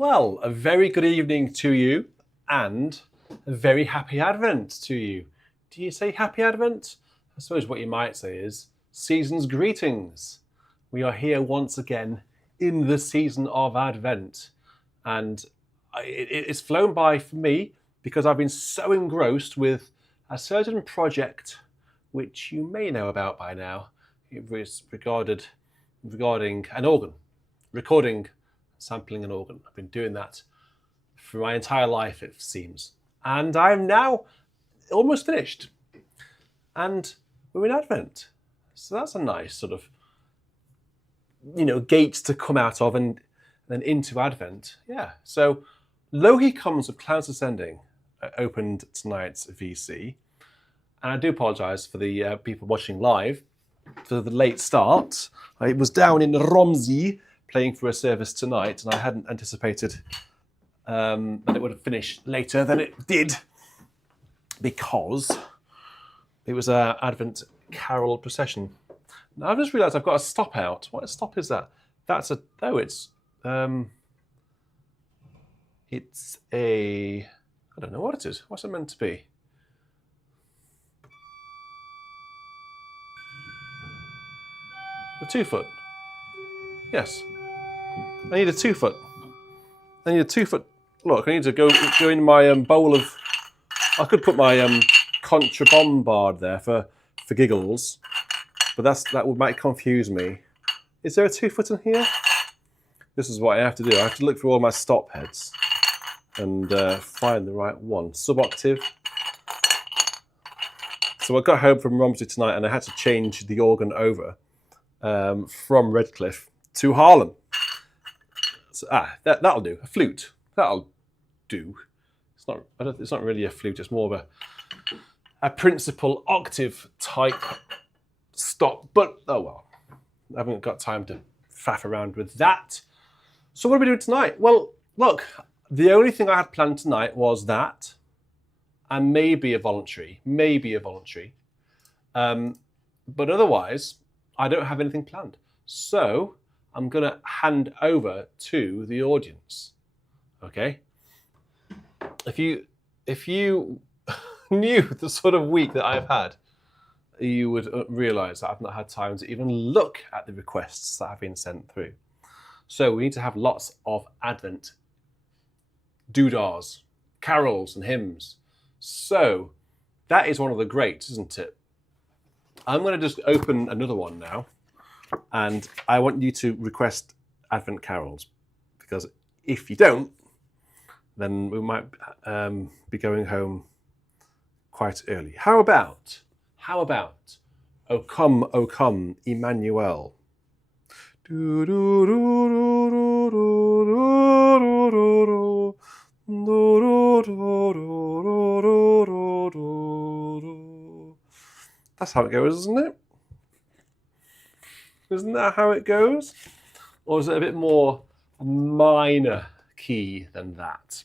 Well, a very good evening to you and a very happy Advent to you. Do you say happy Advent? I suppose what you might say is season's greetings. We are here once again in the season of Advent. And it's flown by for me because I've been so engrossed with a certain project which you may know about by now. It was regarding an organ, recording, sampling an organ. I've been doing that for my entire life, it seems. And I'm now almost finished. And we're in Advent. So that's a nice sort of, gate to come out of and then into Advent. Yeah. So Lo He Comes with Clouds Ascending opened tonight's VC. And I do apologise for the people watching live for the late start. I was down in Romsey playing for a service tonight, and I hadn't anticipated that it would have finished later than it did because it was an Advent carol procession. Now I've just realised I've got a stop out. What stop is that? It's a, I don't know what it is. What's it meant to be? The 2 foot. Yes. I need a 2 foot. Look, I need to go in my bowl of. I could put my contrabombard there for giggles, but that might confuse me. Is there a 2 foot in here? This is what I have to do. I have to look through all my stop heads and find the right one. Suboctave. So I got home from Romsey tonight, and I had to change the organ over from Redcliffe to Harlem. So, that'll do. A flute. That'll do. It's not really a flute. It's more of a principal octave type stop. But oh well, I haven't got time to faff around with that. So what are we doing tonight? Well, look, the only thing I had planned tonight was that, and maybe a voluntary. But otherwise, I don't have anything planned. So I'm going to hand over to the audience. Okay? If you knew the sort of week that I've had, you would realise that I've not had time to even look at the requests that have been sent through. So we need to have lots of Advent doodahs, carols and hymns. So that is one of the greats, isn't it? I'm going to just open another one now, and I want you to request Advent carols, because if you don't, then we might be going home quite early. How about, O come, Emmanuel. That's how it goes, isn't it? Isn't that how it goes? Or is it a bit more minor key than that?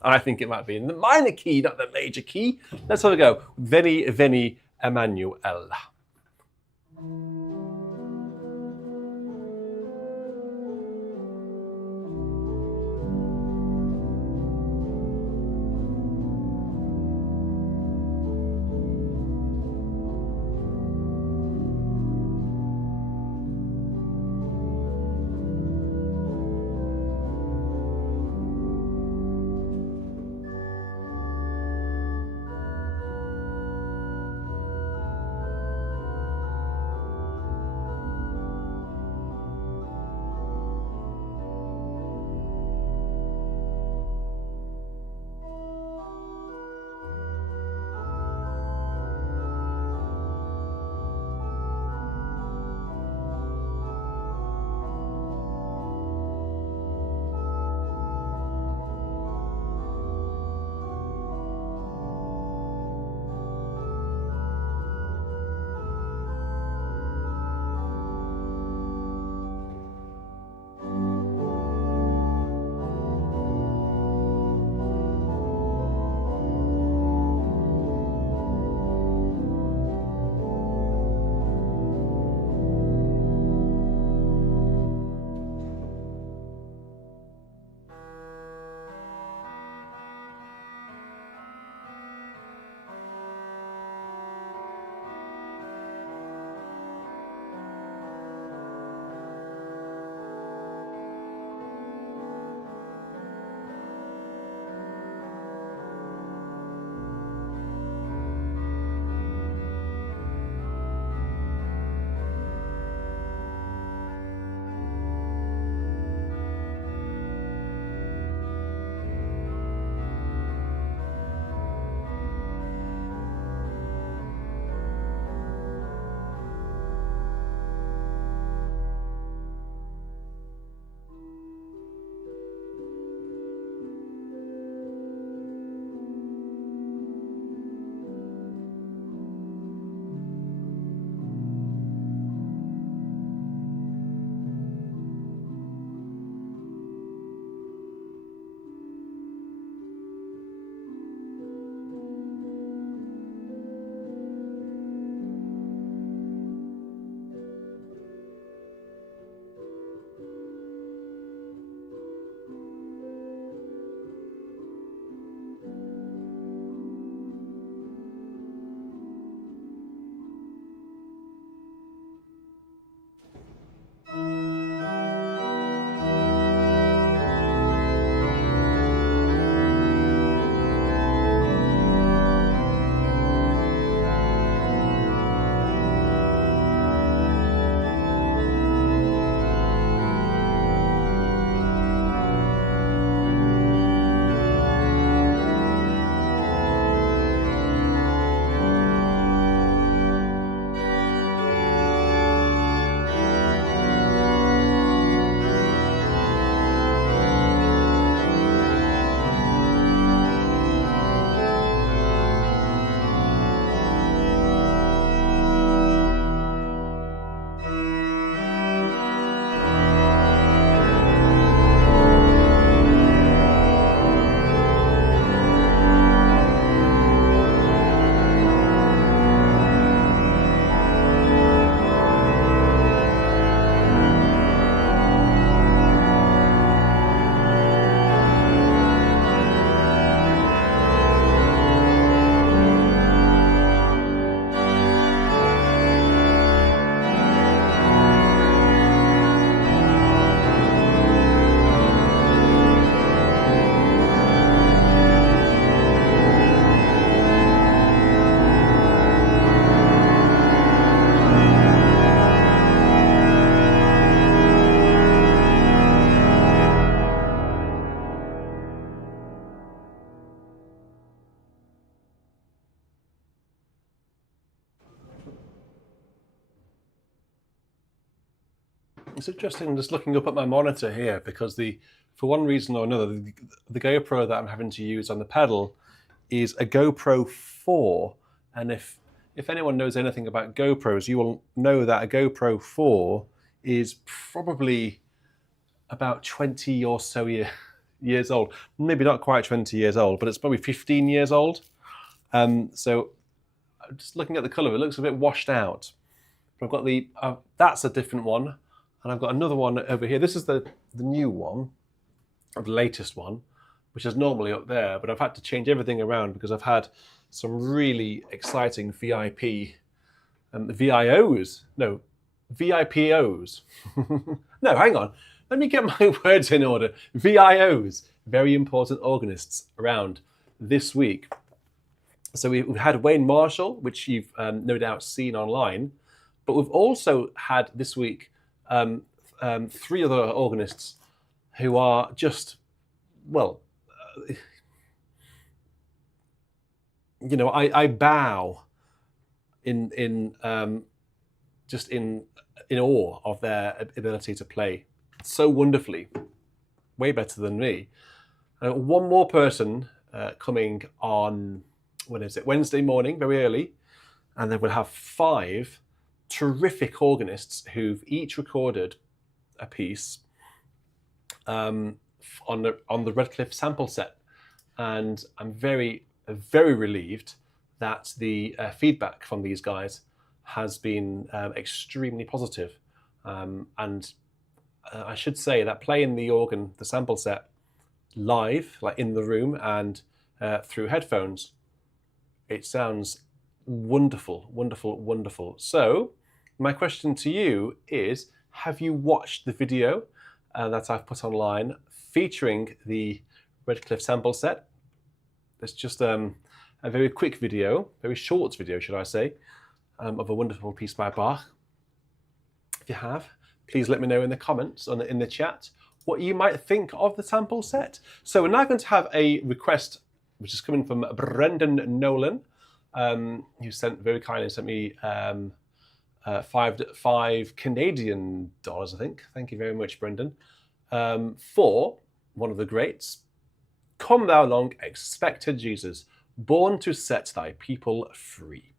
I think it might be in the minor key, not the major key. Let's have a go. Veni, veni, Emmanuel. It's interesting, I'm just looking up at my monitor here because for one reason or another, the GoPro that I'm having to use on the pedal is a GoPro 4. And if anyone knows anything about GoPros, you will know that a GoPro 4 is probably about 20 or so years old. Maybe not quite 20 years old, but it's probably 15 years old. So just looking at the colour, it looks a bit washed out. But I've got that's a different one. And I've got another one over here. This is the new one, or the latest one, which is normally up there, but I've had to change everything around because I've had some really exciting VIPOs. No, VIPOs. No, hang on. Let me get my words in order. VIOs, very important organists, around this week. So we've had Wayne Marshall, which you've no doubt seen online, but we've also had this week 3 other organists who are just, well, I bow in awe of their ability to play so wonderfully, way better than me. One more person coming on, when is it? Wednesday morning, very early, and then we'll have 5 terrific organists who've each recorded a piece on the Redcliffe sample set, and I'm very, very relieved that the feedback from these guys has been extremely positive. And I should say that playing the organ, the sample set, live, like in the room and through headphones, it sounds wonderful, wonderful, wonderful. So my question to you is, have you watched the video that I've put online featuring the Redcliffe sample set? It's just a very quick video, very short video, should I say, of a wonderful piece by Bach. If you have, please let me know in the comments, in the chat, what you might think of the sample set. So we're now going to have a request, which is coming from Brendan Nolan, who very kindly sent me $5 Canadian dollars, I think. Thank you very much, Brendan. For one of the greats, "Come thou long expected Jesus, born to set thy people free."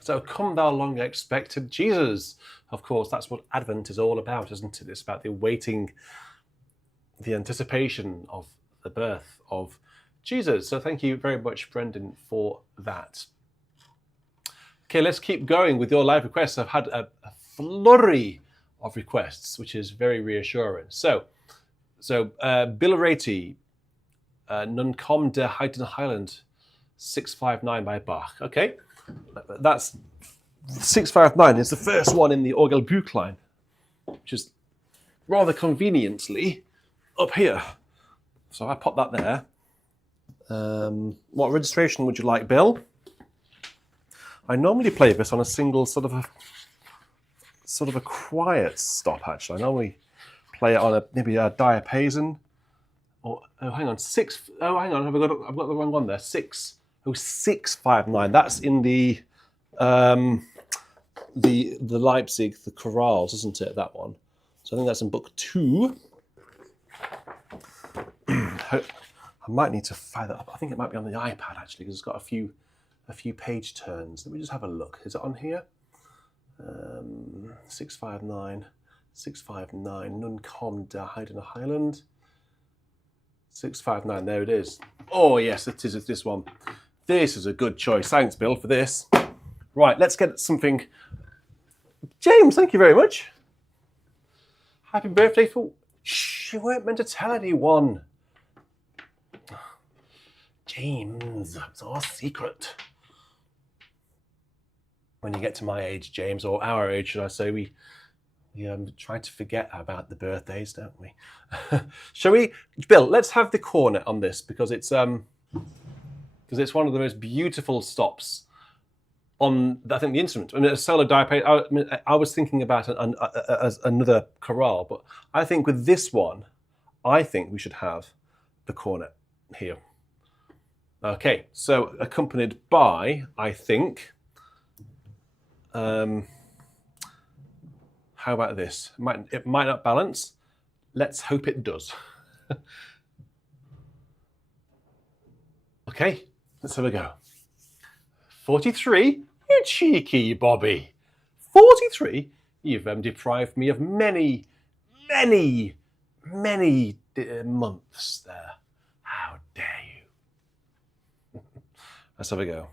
So come thou long expected Jesus. Of course, that's what Advent is all about, isn't it? It's about the waiting, the anticipation of the birth of Jesus. So thank you very much, Brendan, for that. Okay, let's keep going with your live requests. I've had a flurry of requests, which is very reassuring. So Bill Rati, Nun kom der Heiden Highland, 659 by Bach. Okay, that's 659 is the first one in the Orgelbuchlein, which is rather conveniently up here. So I pop that there. What registration would you like, Bill? I normally play this on a single sort of a quiet stop. Actually, I normally play it on maybe a diapason. Or hang on, hang on, I've got the wrong one there. 659. That's in the Leipzig, the chorales, isn't it? That one. So I think that's in book 2. I might need to fire that up. I think it might be on the iPad actually, because it's got a few page turns. Let me just have a look. Is it on here? 659, Nun kom der Heiden Highland. 659, there it is. Oh yes, it is this one. This is a good choice. Thanks, Bill, for this. Right, let's get something. James, thank you very much. Happy birthday for... Shh, you weren't meant to tell anyone. James, it's our secret. When you get to my age, James, or our age, should I say, we try to forget about the birthdays, don't we? Shall we, Bill? Let's have the cornet on this because it's one of the most beautiful stops on, I think, the instrument. I mean, a solo diapason. I was thinking about as another chorale, but I think with this one, I think we should have the cornet here. Okay, so accompanied by, I think. How about this? It might not balance. Let's hope it does. Okay, let's have a go. 43? You cheeky Bobby. 43? You've deprived me of many, many, many months there. How dare you? Let's have a go.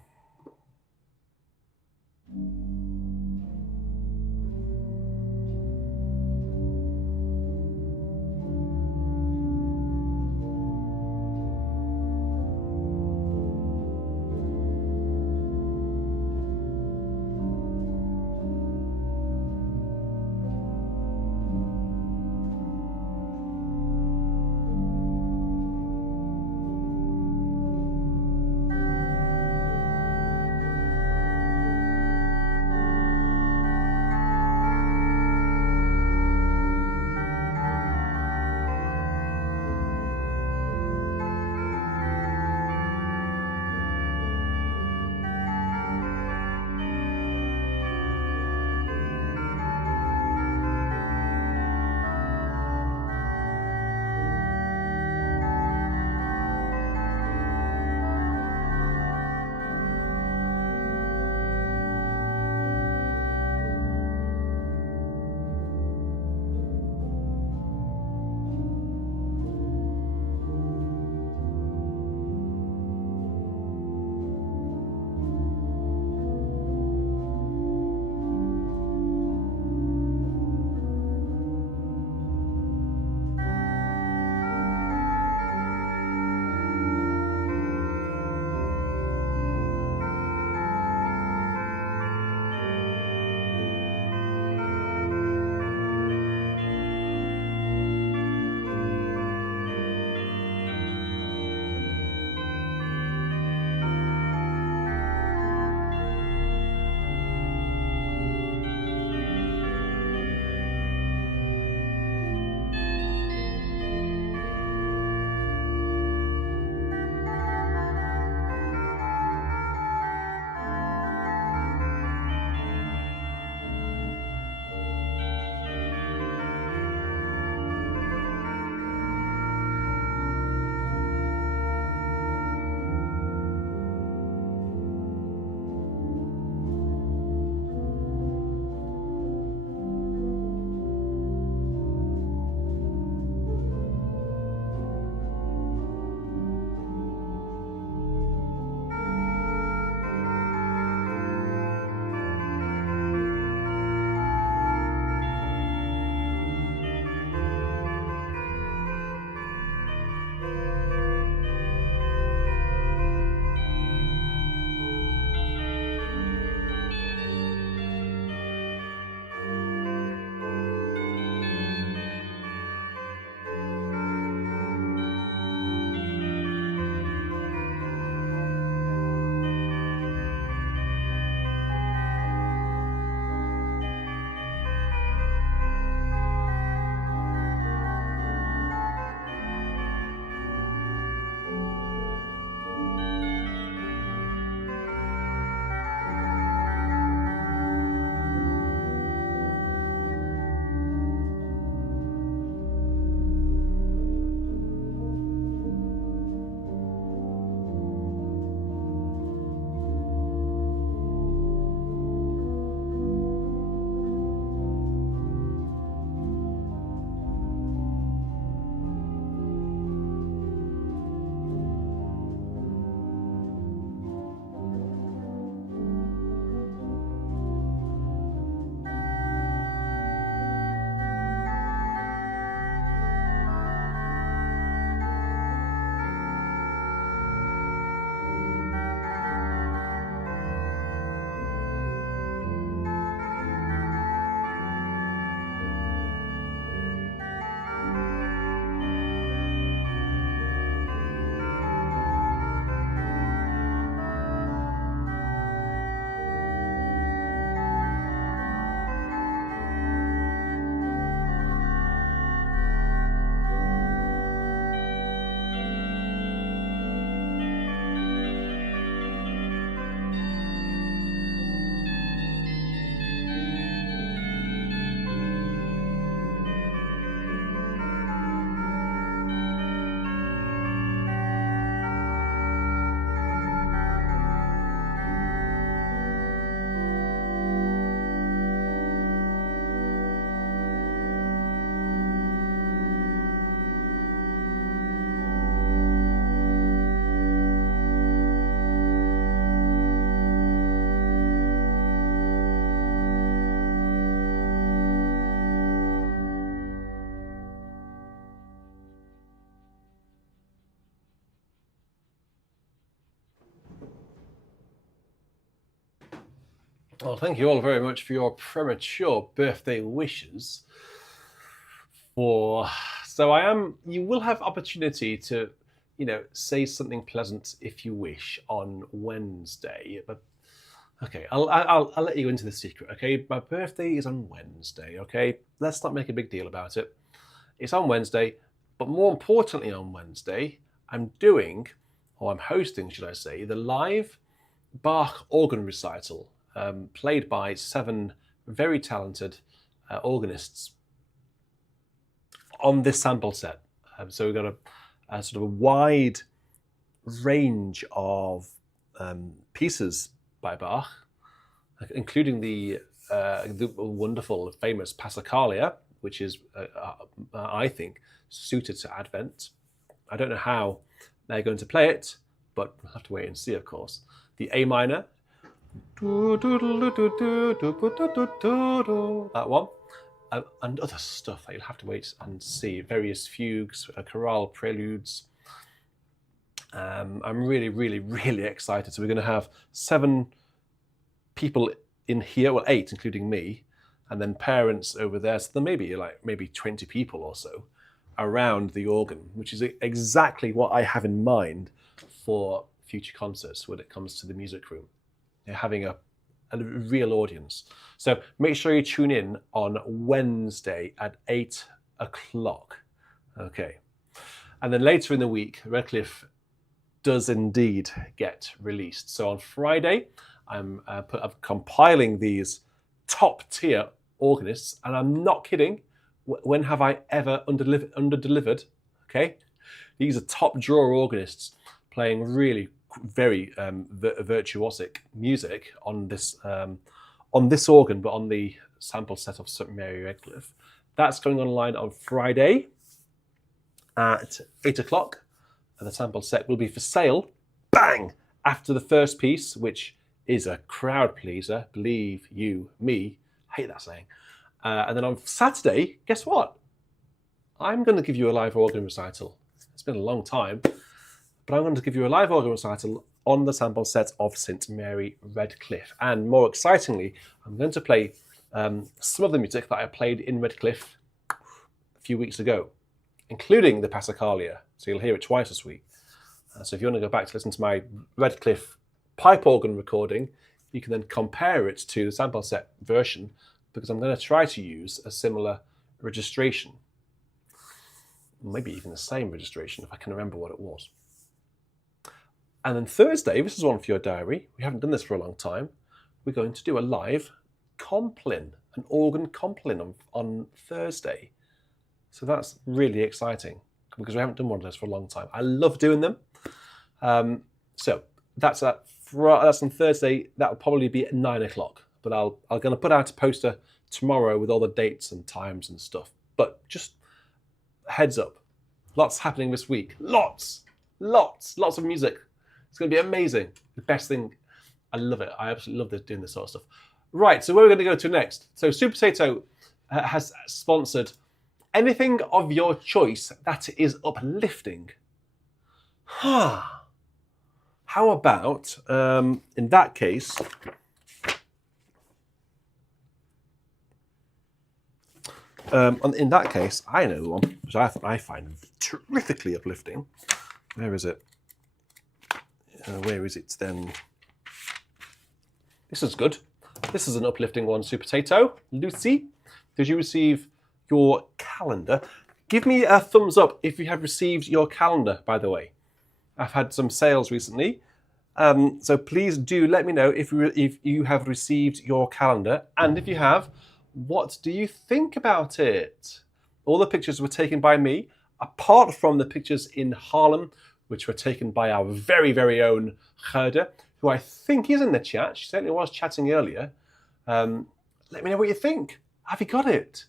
Well, thank you all very much for your premature birthday wishes. You will have opportunity to, say something pleasant if you wish on Wednesday. But okay, I'll let you into the secret. Okay, my birthday is on Wednesday. Okay, let's not make a big deal about it. It's on Wednesday, but more importantly, on Wednesday, I'm hosting, should I say, the live Bach organ recital, played by 7 very talented organists on this sample set. So we've got a sort of a wide range of pieces by Bach, including the wonderful, famous Passacaglia, which is, I think, suited to Advent. I don't know how they're going to play it, but we'll have to wait and see, of course. The A minor, that one, and other stuff that you'll have to wait and see. Various fugues, chorale preludes. I'm really, really, really excited. So we're going to have 7 people in here, well, 8, including me, and then parents over there. So there may be maybe 20 people or so around the organ, which is exactly what I have in mind for future concerts when it comes to the music room. You're having a real audience. So make sure you tune in on Wednesday at 8 o'clock. Okay. And then later in the week, Redcliffe does indeed get released. So on Friday, I'm compiling these top tier organists, and I'm not kidding. When have I ever under-delivered? Okay, these are top drawer organists playing really very virtuosic music on this organ, but on the sample set of St Mary Redcliffe. That's going online on Friday at 8 o'clock. And the sample set will be for sale, bang, after the first piece, which is a crowd pleaser, believe you me. Hate that saying. And then on Saturday, guess what? I'm going to give you a live organ recital. It's been a long time, but I'm going to give you a live organ recital on the sample set of St Mary Redcliffe. And more excitingly, I'm going to play some of the music that I played in Redcliffe a few weeks ago, including the Passacaglia. So you'll hear it twice this week. So if you want to go back to listen to my Redcliffe pipe organ recording, you can then compare it to the sample set version, because I'm going to try to use a similar registration. Maybe even the same registration if I can remember what it was. And then Thursday, this is one for your diary. We haven't done this for a long time. We're going to do a live complin, an organ complin on Thursday. So that's really exciting, because we haven't done one of those for a long time. I love doing them. So that's on Thursday. That will probably be at 9 o'clock. But I'm going to put out a poster tomorrow with all the dates and times and stuff. But just heads up, lots happening this week. Lots of music. It's going to be amazing. The best thing. I love it. I absolutely love doing this sort of stuff. Right, so where are we going to go to next? So Super Potato has sponsored anything of your choice that is uplifting. How about, in that case, I know one which I find terrifically uplifting. Where is it? Where is it then? This is good. This is an uplifting one, Super Potato. Lucy, did you receive your calendar? Give me a thumbs up if you have received your calendar, by the way. I've had some sales recently. So please do let me know if you have received your calendar. And if you have, what do you think about it? All the pictures were taken by me, apart from the pictures in Harlem, which were taken by our very, very own Gerda, who I think is in the chat. She certainly was chatting earlier. Let me know what you think. Have you got it?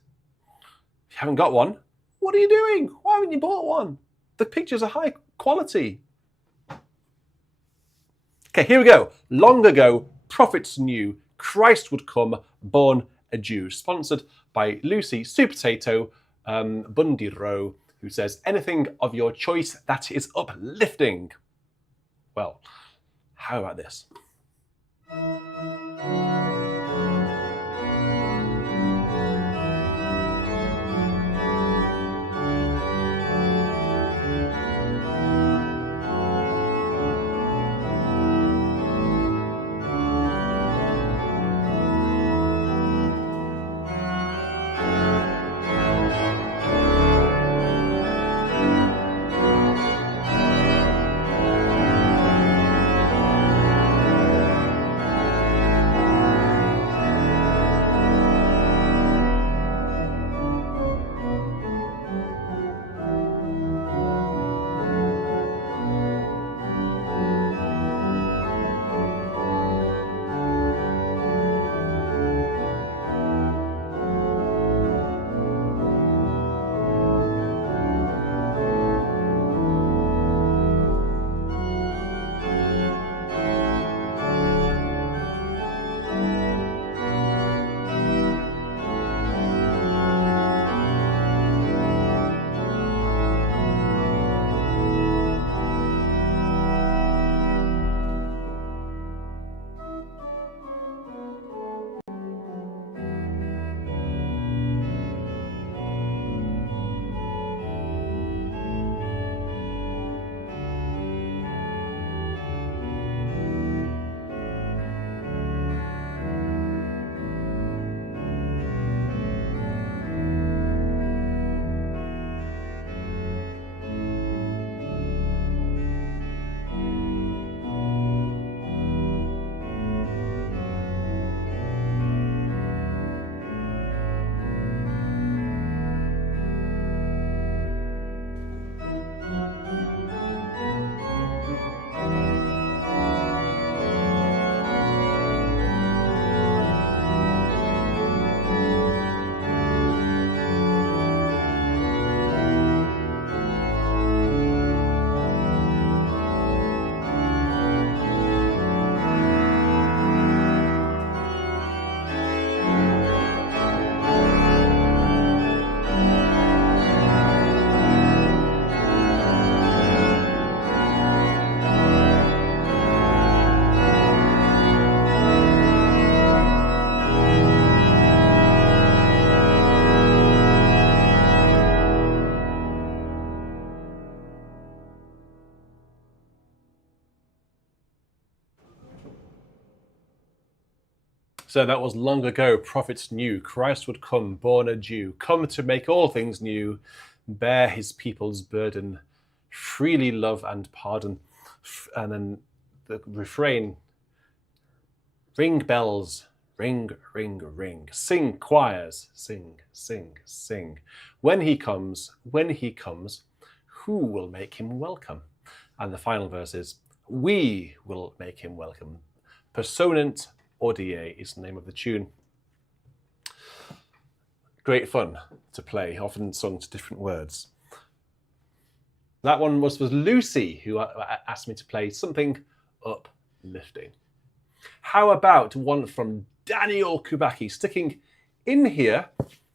If you haven't got one, what are you doing? Why haven't you bought one? The pictures are high quality. Okay, here we go. Long ago, prophets knew Christ would come, born a Jew. Sponsored by Lucy Super Potato Bundy Rowe, who says, anything of your choice that is uplifting. Well, how about this? So that was long ago, prophets knew Christ would come, born a Jew, come to make all things new, bear his people's burden, freely love and pardon. And then the refrain, ring bells, ring, ring, ring. Sing choirs, sing, sing, sing. When he comes, who will make him welcome? And the final verse is, we will make him welcome. Personant Odie is the name of the tune. Great fun to play, often sung to different words. That one was Lucy, who asked me to play something uplifting. How about one from Daniel Kubaki, sticking in here,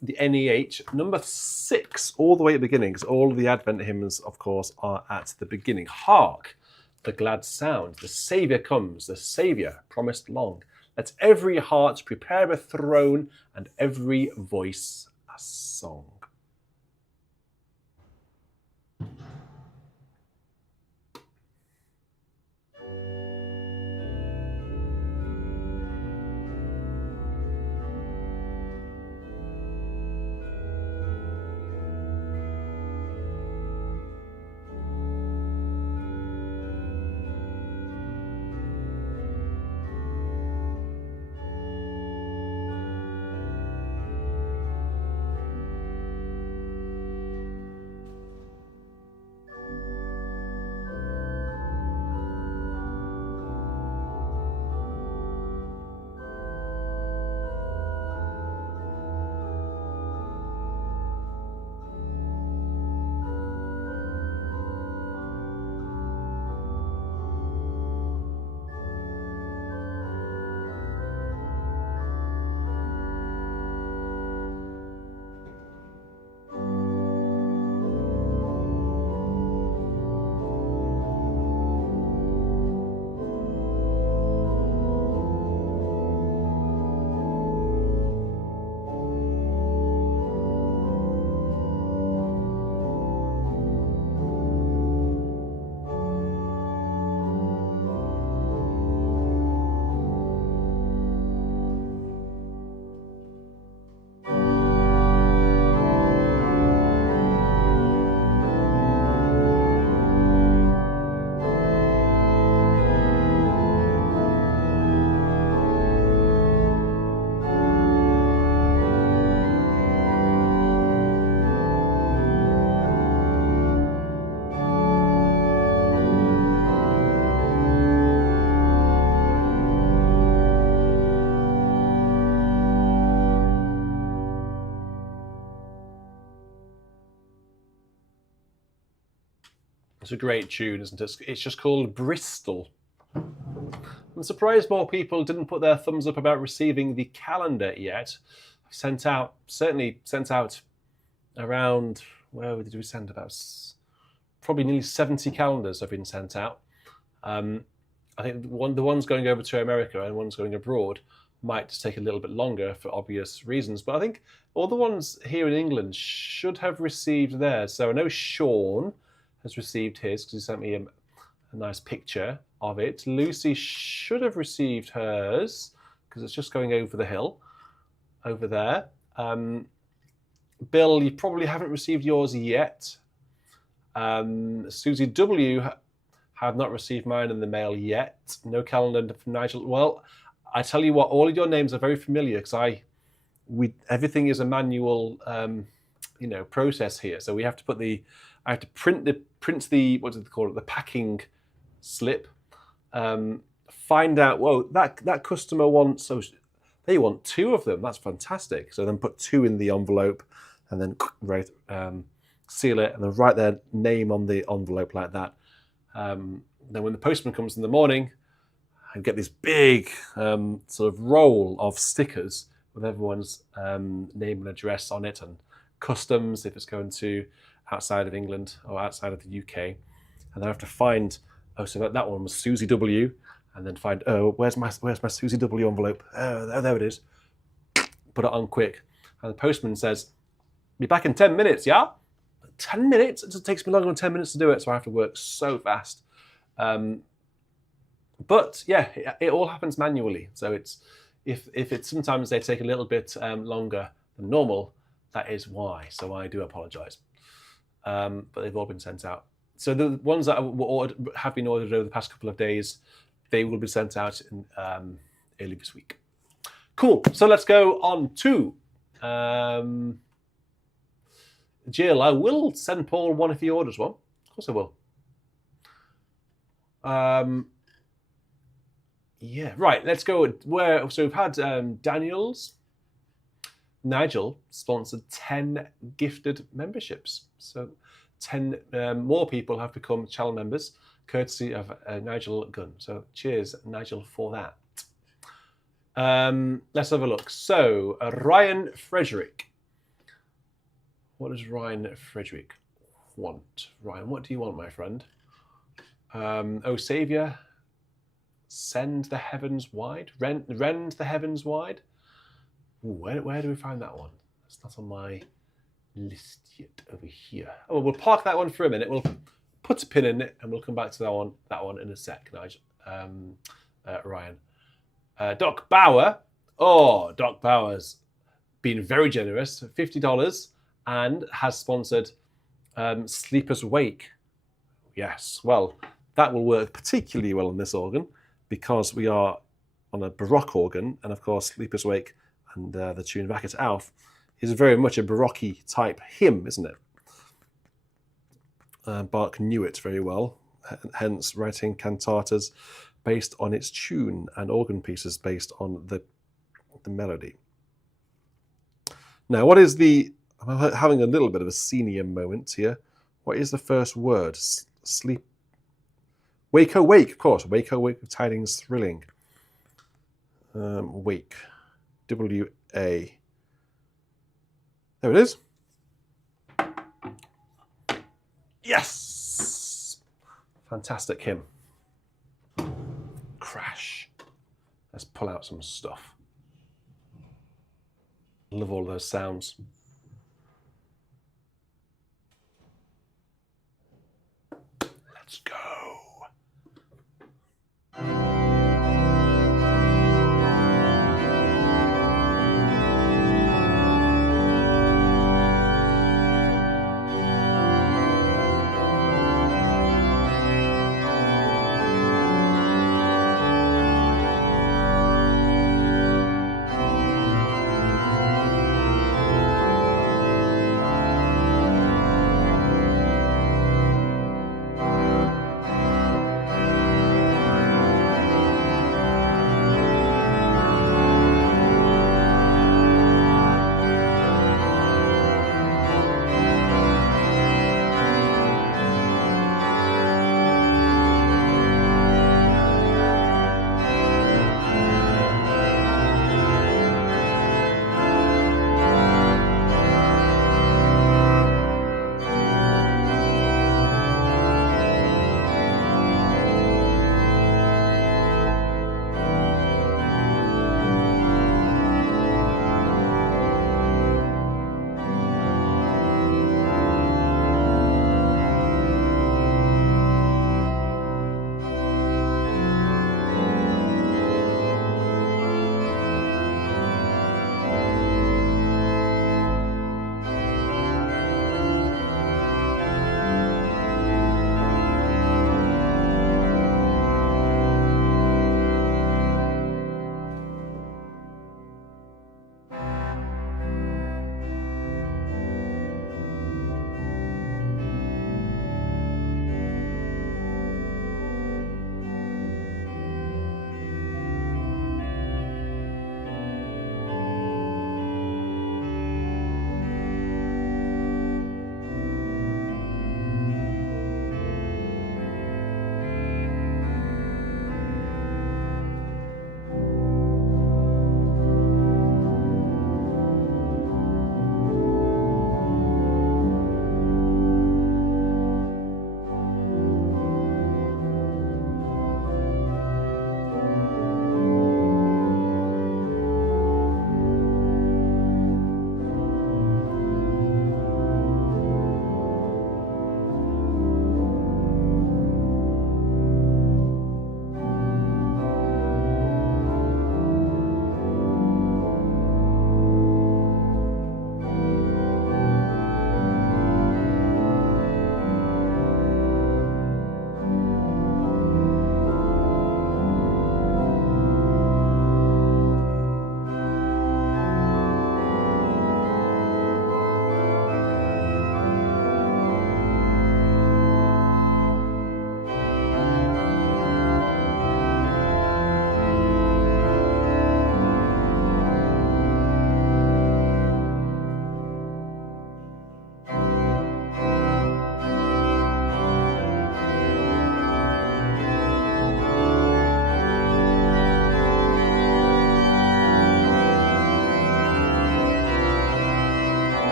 the NEH, number 6, all the way at the beginning, because all of the Advent hymns, of course, are at the beginning. Hark, the glad sound, the Saviour comes, the Saviour promised long. Let every heart prepare a throne, and every voice a song. It's a great tune, isn't it? It's just called Bristol. I'm surprised more people didn't put their thumbs up about receiving the calendar yet. I've certainly sent out around, where did we send? About probably nearly 70 calendars have been sent out. I think the ones going over to America and ones going abroad might just take a little bit longer for obvious reasons. But I think all the ones here in England should have received theirs. So I know Sean has received his because he sent me a nice picture of it. Lucy should have received hers because it's just going over the hill over there. Bill, you probably haven't received yours yet. Susie W have not received mine in the mail yet. No calendar from Nigel. Well, I tell you what, all of your names are very familiar because everything is a manual process here. So we have to I have to print the what do they call it, the packing slip. Find out, whoa, that customer wants, so they want 2 of them. That's fantastic. So then put 2 in the envelope, and then seal it, and then write their name on the envelope like that. Then when the postman comes in the morning, I get this big sort of roll of stickers with everyone's name and address on it, and customs if it's going to outside of England or outside of the UK. And then I have to find, so that one was Susie W, and then find, where's my Susie W envelope? Oh, there it is. Put it on quick. And the postman says, be back in 10 minutes, yeah? 10 minutes? It just takes me longer than 10 minutes to do it, so I have to work so fast. But yeah, it all happens manually. So it's If it's sometimes they take a little bit longer than normal, that is why. So I do apologise. But they've all been sent out. So the ones that have been ordered over the past couple of days, they will be sent out in, early this week. Cool. So let's go on to Jill. I will send Paul one if he orders one. Of course I will. Yeah, right. Let's go. So we've had Daniel's. Nigel sponsored 10 gifted memberships. So 10 more people have become channel members, courtesy of Nigel Gunn. So cheers, Nigel, for that. Let's have a look. So Ryan Frederick. What does Ryan Frederick want? Ryan, what do you want, my friend? Oh, Saviour, send the heavens wide. Rend the heavens wide. Ooh, where do we find that one? It's not on my list yet. Over here. Oh, we'll park that one for a minute. We'll put a pin in it, and we'll come back to that one in a sec, Nigel. Ryan. Doc Bauer. Oh, Doc Bauer's been very generous, $50, and has sponsored Sleeper's Wake. Yes, well, that will work particularly well on this organ because we are on a Baroque organ, and of course, Sleeper's Wake and the tune Vacet Auf is very much a Baroque type hymn, isn't it? Bach knew it very well, hence writing cantatas based on its tune and organ pieces based on the melody. Now, what is I'm having a little bit of a senior moment here. What is the first word? Sleep. Wake, oh, wake, of course. Wake, oh, wake, tidings thrilling. Wake. W-A. There it is. Yes! Fantastic hymn. Crash. Let's pull out some stuff. Love all those sounds. Let's go.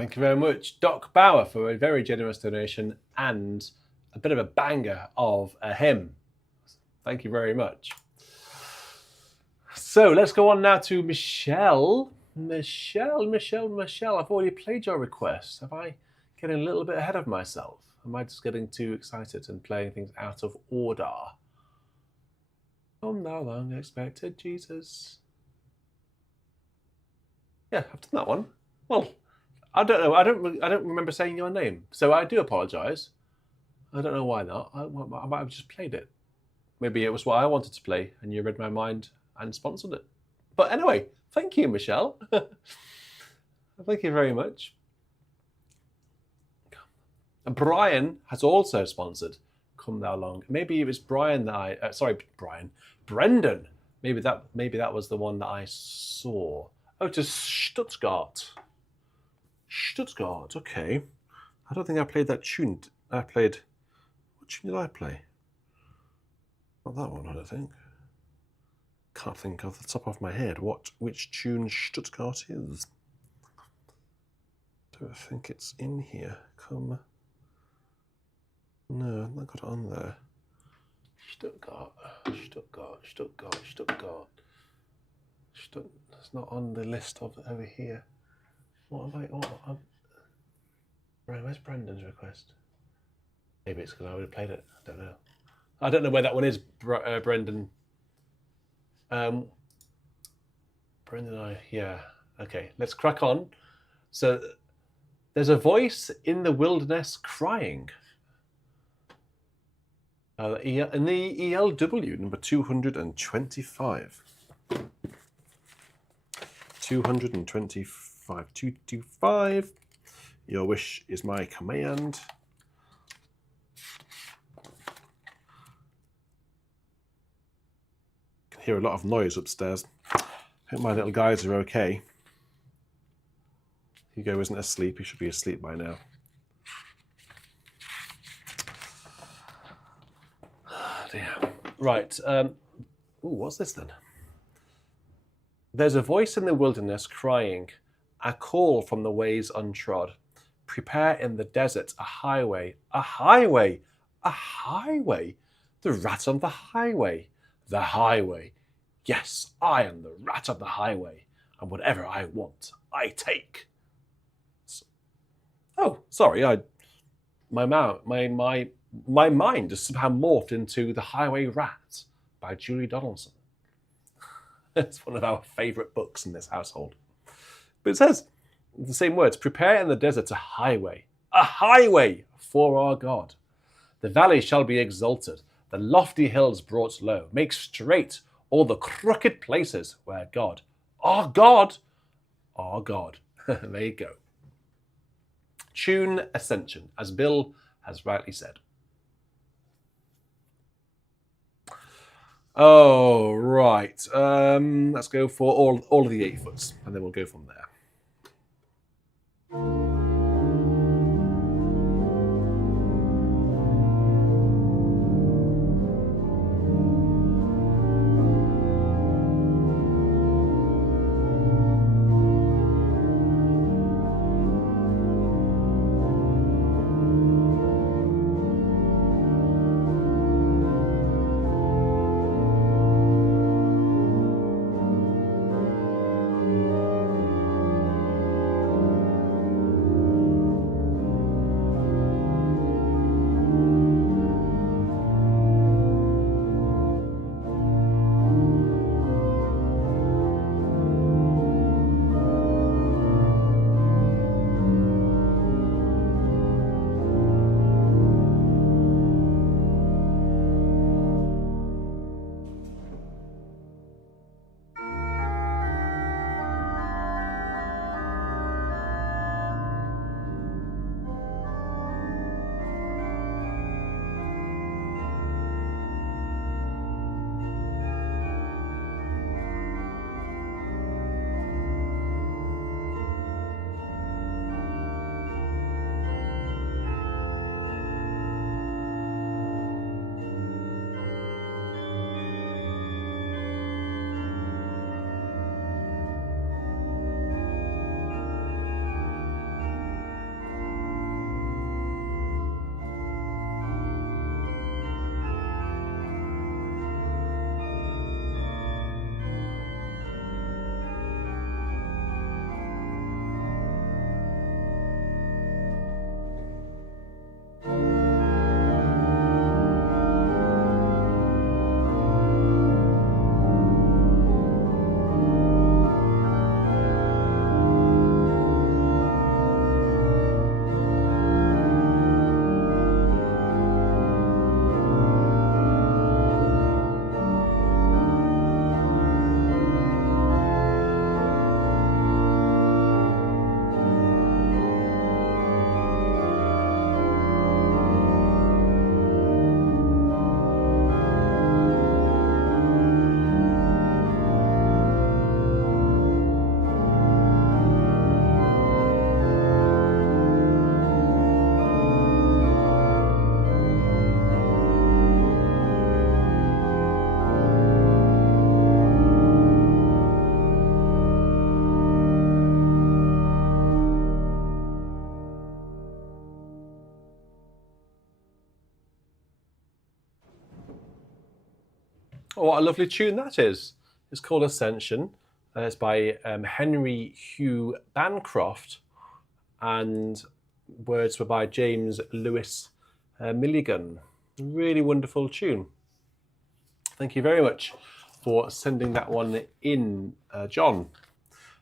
Thank you very much, Doc Bauer, for a very generous donation and a bit of a banger of a hymn. Thank you very much. So let's go on now to Michelle. Michelle, I've already played your request. Have I getting a little bit ahead of myself? Am I just getting too excited and playing things out of order? Come thou long expected Jesus. Yeah, I've done that one. Well, I don't know. I don't remember saying your name, so I do apologise. I don't know why not. I might have just played it. Maybe it was what I wanted to play, and you read my mind and sponsored it. But anyway, thank you, Michelle. Thank you very much. And Brian has also sponsored Come Thou Long. Maybe it was Brian that Brendan. Maybe that was the one that I saw. Oh, to Stuttgart. Stuttgart, okay. I don't think I played that tune. What tune did I play? Not that one, I don't think. Can't think off the top of my head which tune Stuttgart is. Do I think it's in here? No, I've not got it on there. Stuttgart. It's not on the list over here. Where's Brendan's request? Maybe it's because I would have played it. I don't know. I don't know where that one is, Brendan. Brendan, yeah. Okay, let's crack on. So, there's a voice in the wilderness crying. In the ELW, number 225. 225. Your wish is my command. Can hear a lot of noise upstairs. Hope my little guys are okay. Hugo isn't asleep. He should be asleep by now. Oh dear. Right. What's this then? There's a voice in the wilderness crying, a call from the ways untrod. Prepare in the desert a highway, a highway, a highway. The rat on the highway, the highway. Yes, I am the rat on the highway, and whatever I want, I take. Oh, sorry, my mind just somehow morphed into The Highway Rat by Julie Donaldson. It's one of our favourite books in this household. But it says the same words, prepare in the desert a highway for our God. The valley shall be exalted, the lofty hills brought low. Make straight all the crooked places where God, our God, there you go. Tune Ascension, as Bill has rightly said. Oh, right. Let's go for all of the 8 foots, and then we'll go from there. Oh, what a lovely tune that is. It's called Ascension. It's by Henry Hugh Bancroft, and words were by James Lewis Milligan. Really wonderful tune. Thank you very much for sending that one in, John.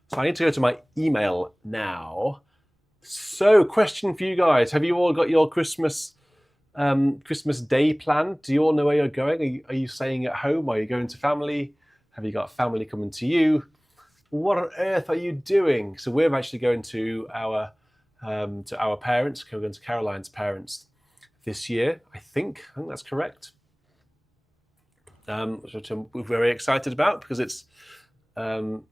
So I need to go to my email now. So, question for you guys: have you all got your Christmas Day planned? Do you all know where you're going? Are you staying at home? Are you going to family? Have you got family coming to you? What on earth are you doing? So we're actually going to our parents. We're going to Caroline's parents this year. I think that's correct. Which we're very excited about because it's Caroline's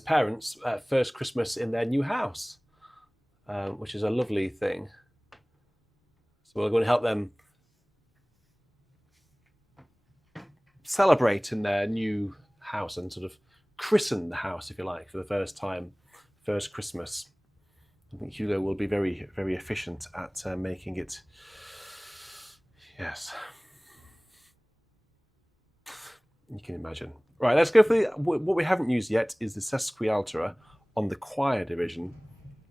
parents' first Christmas in their new house, which is a lovely thing. So we're going to help them celebrate in their new house and sort of christen the house, if you like, for the first time, first Christmas. I think Hugo will be very, very efficient at making it. Yes. You can imagine. Right, let's go for what we haven't used yet is the sesquialterer on the choir division.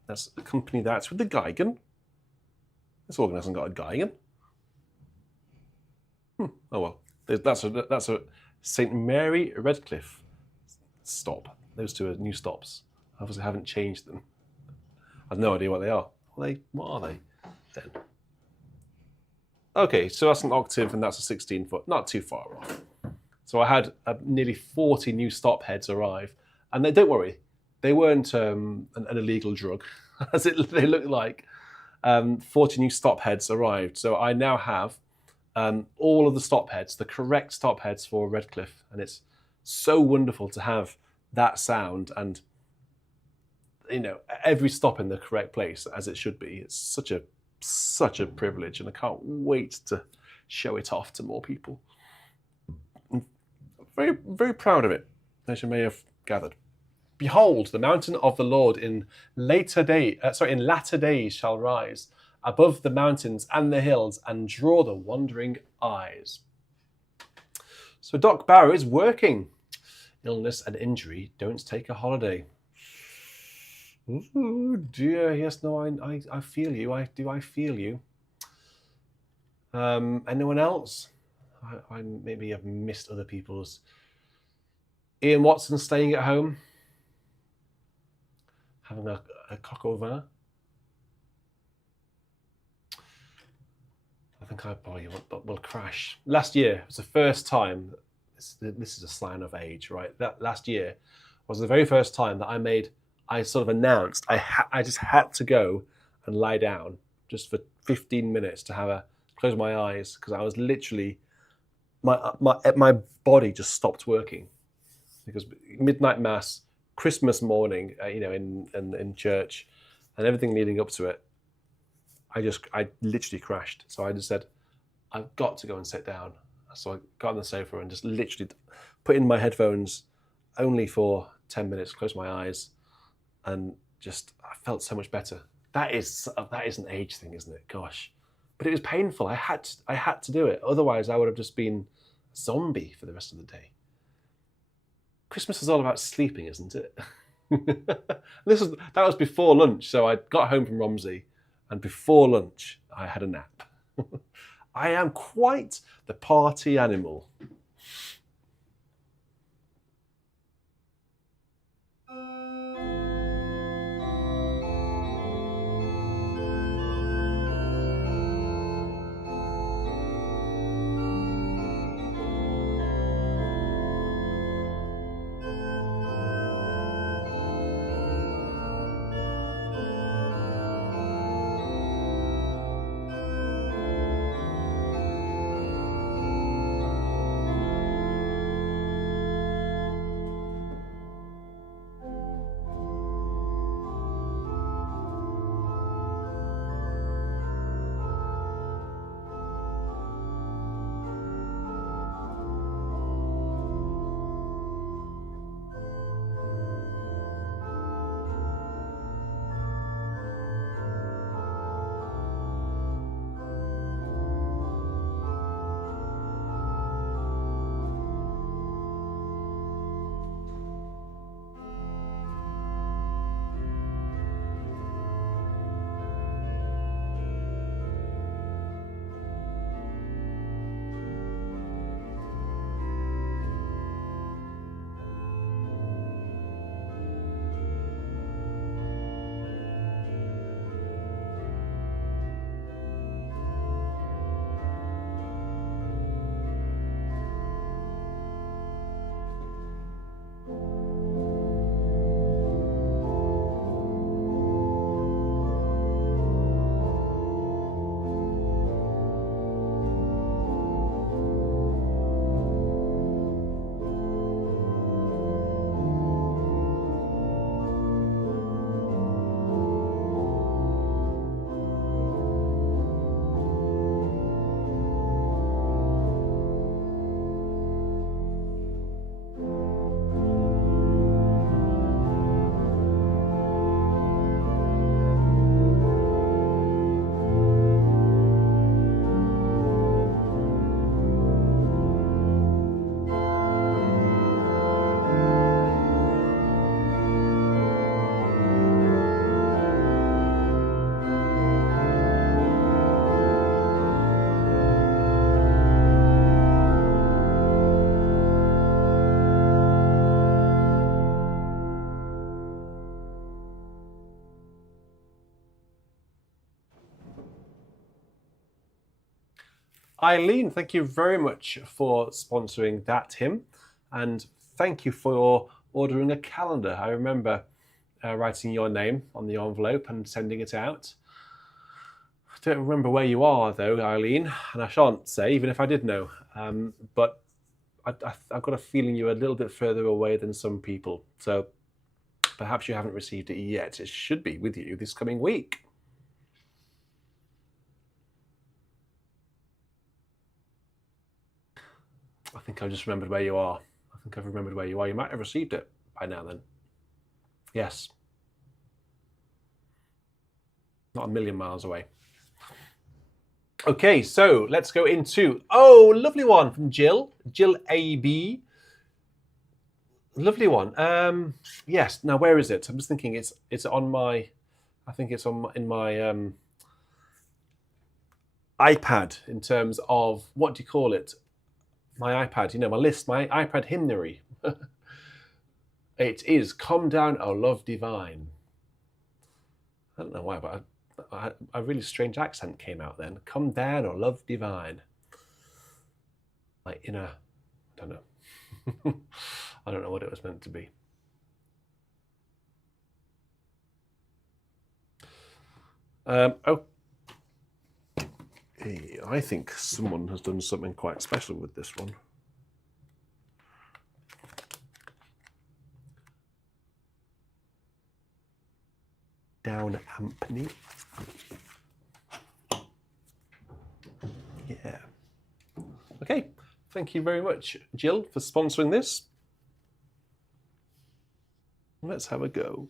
Let's accompany that with the Geigen. This organ hasn't got a Geigen. Oh well, that's a St. Mary Redcliffe stop. Those two are new stops. I obviously haven't changed them. I have no idea what they are. What are they then? Okay, so that's an octave and that's a 16 foot, not too far off. So I had nearly 40 new stop heads arrive, and don't worry, they weren't an illegal drug, as they look like. 40 new stop heads arrived, so I now have all of the stop heads, the correct stop heads for Redcliffe, and it's so wonderful to have that sound and every stop in the correct place as it should be. It's such a privilege, and I can't wait to show it off to more people. Very, very proud of it, as you may have gathered. Behold, the mountain of the Lord in latter days shall rise above the mountains and the hills and draw the wandering eyes. So Doc Barrow is working. Illness and injury don't take a holiday. Ooh, dear, yes, no, I feel you. I feel you. Anyone else? I maybe have missed other people's. Ian Watson staying at home, having a coq au vin. I think I probably will crash. Last year was the first time. This is a sign of age, right? That last year was the very first time that I sort of announced I just had to go and lie down just for 15 minutes to close my eyes, because I was literally my body just stopped working, because midnight mass, Christmas morning, in church, and everything leading up to it, I literally crashed. So I just said, I've got to go and sit down. So I got on the sofa and just literally put in my headphones only for 10 minutes, closed my eyes, and I felt so much better. That is an age thing, isn't it? Gosh. But it was painful. I had to do it. Otherwise, I would have just been a zombie for the rest of the day. Christmas is all about sleeping, isn't it? That was before lunch. So I got home from Romsey, and before lunch, I had a nap. I am quite the party animal. Eileen, thank you very much for sponsoring that hymn, and thank you for ordering a calendar. I remember writing your name on the envelope and sending it out. I don't remember where you are, though, Eileen, and I shan't say, even if I did know. But I've got a feeling you're a little bit further away than some people. So perhaps you haven't received it yet. It should be with you this coming week. I think I've just remembered where you are. I think I've remembered where you are. You might have received it by now then. Yes. Not a million miles away. Okay, so let's go into, oh, lovely one from Jill AB. Lovely one. Yes, now where is it? I'm just thinking it's on my, I think it's in my iPad in terms of, what do you call it? My iPad, you know, my list, my iPad hymnary. It is Come Down, O Love Divine. I don't know why, but a really strange accent came out then. Come down, O love divine. Like in a, I don't know. I don't know what it was meant to be. Oh, I think someone has done something quite special with this one. Down Ampney. Yeah. Okay, thank you very much, Jill, for sponsoring this. Let's have a go.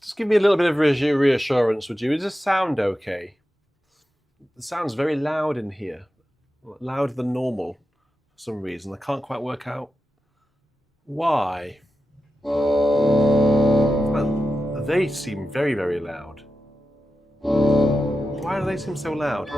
Just give me a little bit of reassurance, would you? Does this sound okay? It sounds very loud in here, louder than normal for some reason. I can't quite work out why. Well, they seem very, very loud. Why do they seem so loud?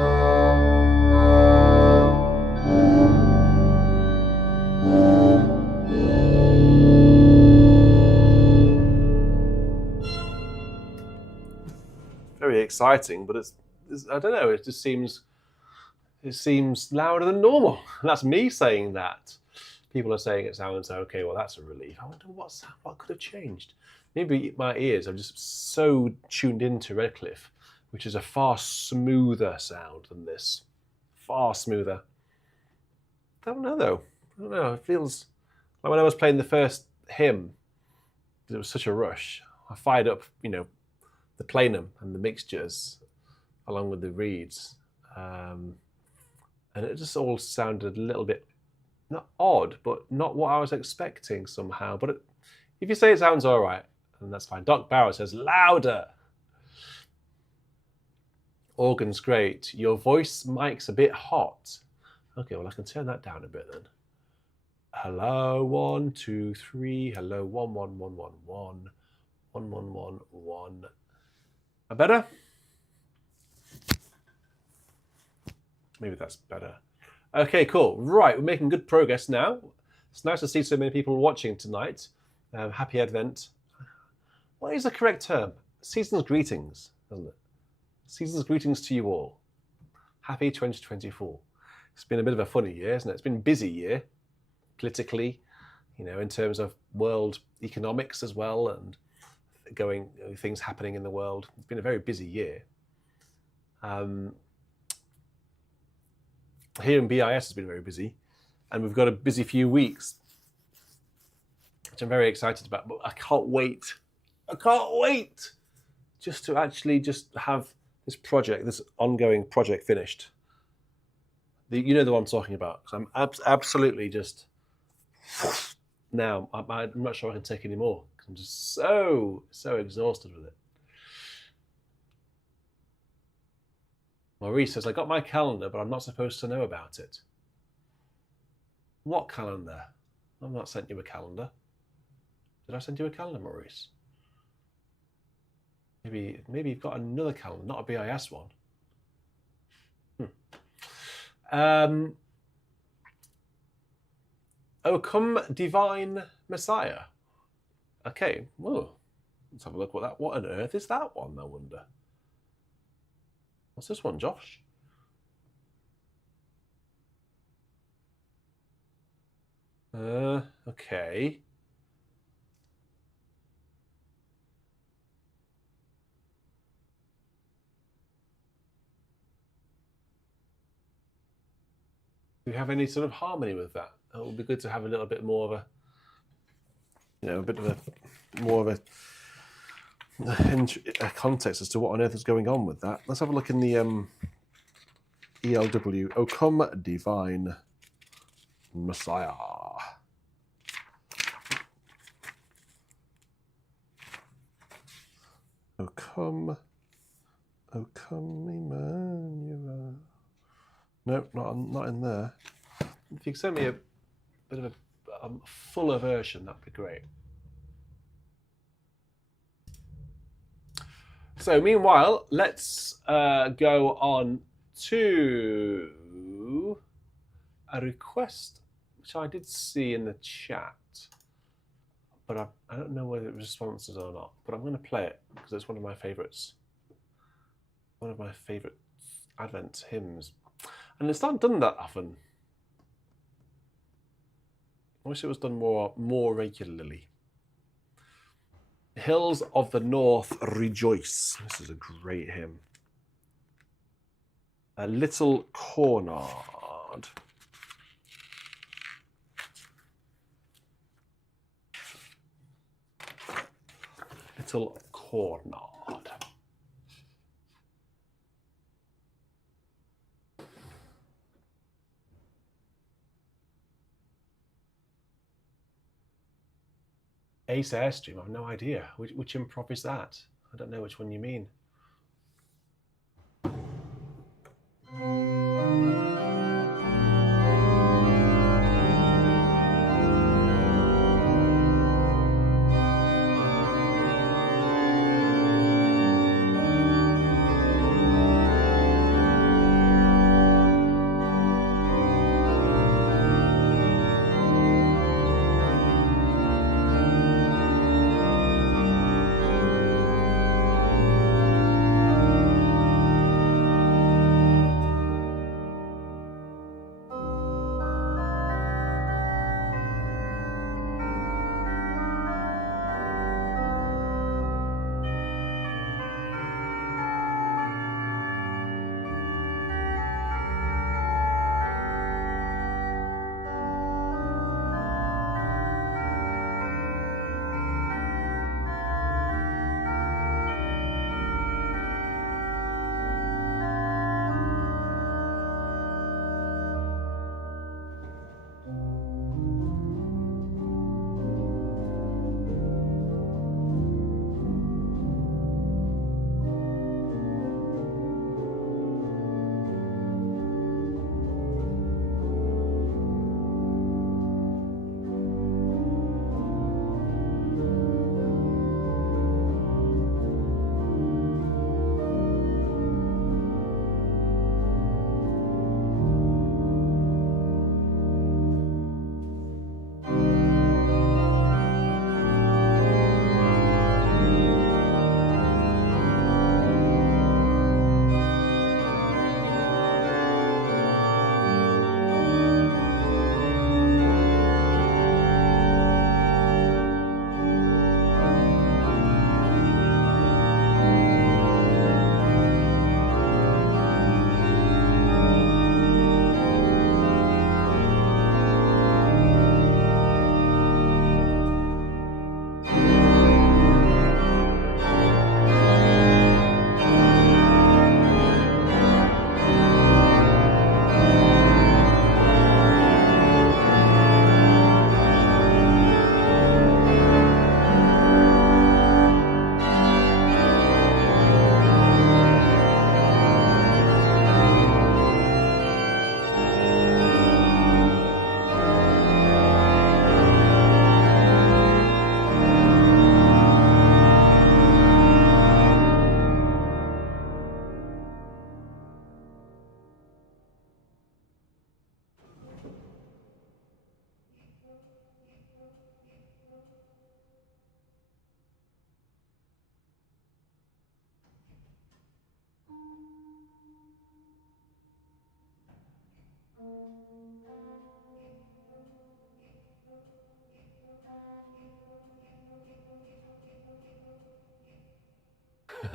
Very exciting, but it's I don't know. It seems louder than normal. And that's me saying that. People are saying it sounds okay. Well, that's a relief. I wonder what could have changed. Maybe my ears are just so tuned into Redcliffe, which is a far smoother sound than this. Far smoother. I don't know though. I don't know. It feels like when I was playing the first hymn, it was such a rush. I fired up, the plenum and the mixtures along with the reeds. And it just all sounded a little bit, not odd, but not what I was expecting somehow. But if you say it sounds all right, then that's fine. Doc Barrett says, louder. Organ's great. Your voice mic's a bit hot. Okay, well, I can turn that down a bit then. Hello, 1, 2, 3. Hello, 1, 1, 1, 1, 1. 1, 1, 1, 1. Better? Maybe that's better. Okay, cool. Right, we're making good progress now. It's nice to see so many people watching tonight. Happy Advent. What is the correct term? Season's greetings, doesn't it? Season's greetings to you all. Happy 2024. It's been a bit of a funny year, isn't it? It's been a busy year, politically, in terms of world economics as well, and things happening in the world. It's been a very busy year. Here in BIS has been very busy, and we've got a busy few weeks, which I'm very excited about. But I can't wait. I can't wait just to actually just have this ongoing project finished. You know the one I'm talking about. Because I'm absolutely just now. I'm not sure I can take any more. I'm just so exhausted with it. Maurice says, I got my calendar, but I'm not supposed to know about it. What calendar? I've not sent you a calendar. Did I send you a calendar, Maurice? Maybe you've got another calendar, not a BIS one. Oh, come divine Messiah. Okay, well, let's have a look. What on earth is that one, I wonder? What's this one, Josh? Okay. Do we have any sort of harmony with that? It would be good to have a little bit more of a context as to what on earth is going on with that. Let's have a look in the ELW. O come divine Messiah. O come Emmanuel. No, not in there. If you could send me a bit of a fuller version, that'd be great. So meanwhile, let's go on to a request, which I did see in the chat, but I don't know whether it was responses or not, but I'm going to play it because it's one of my favorites. One of my favorite Advent hymns. And it's not done that often. I wish it was done more regularly. Hills of the North rejoice. This is a great hymn. A little cornard. Little cornard. Ace Airstream, I have no idea. Which improv is that? I don't know which one you mean.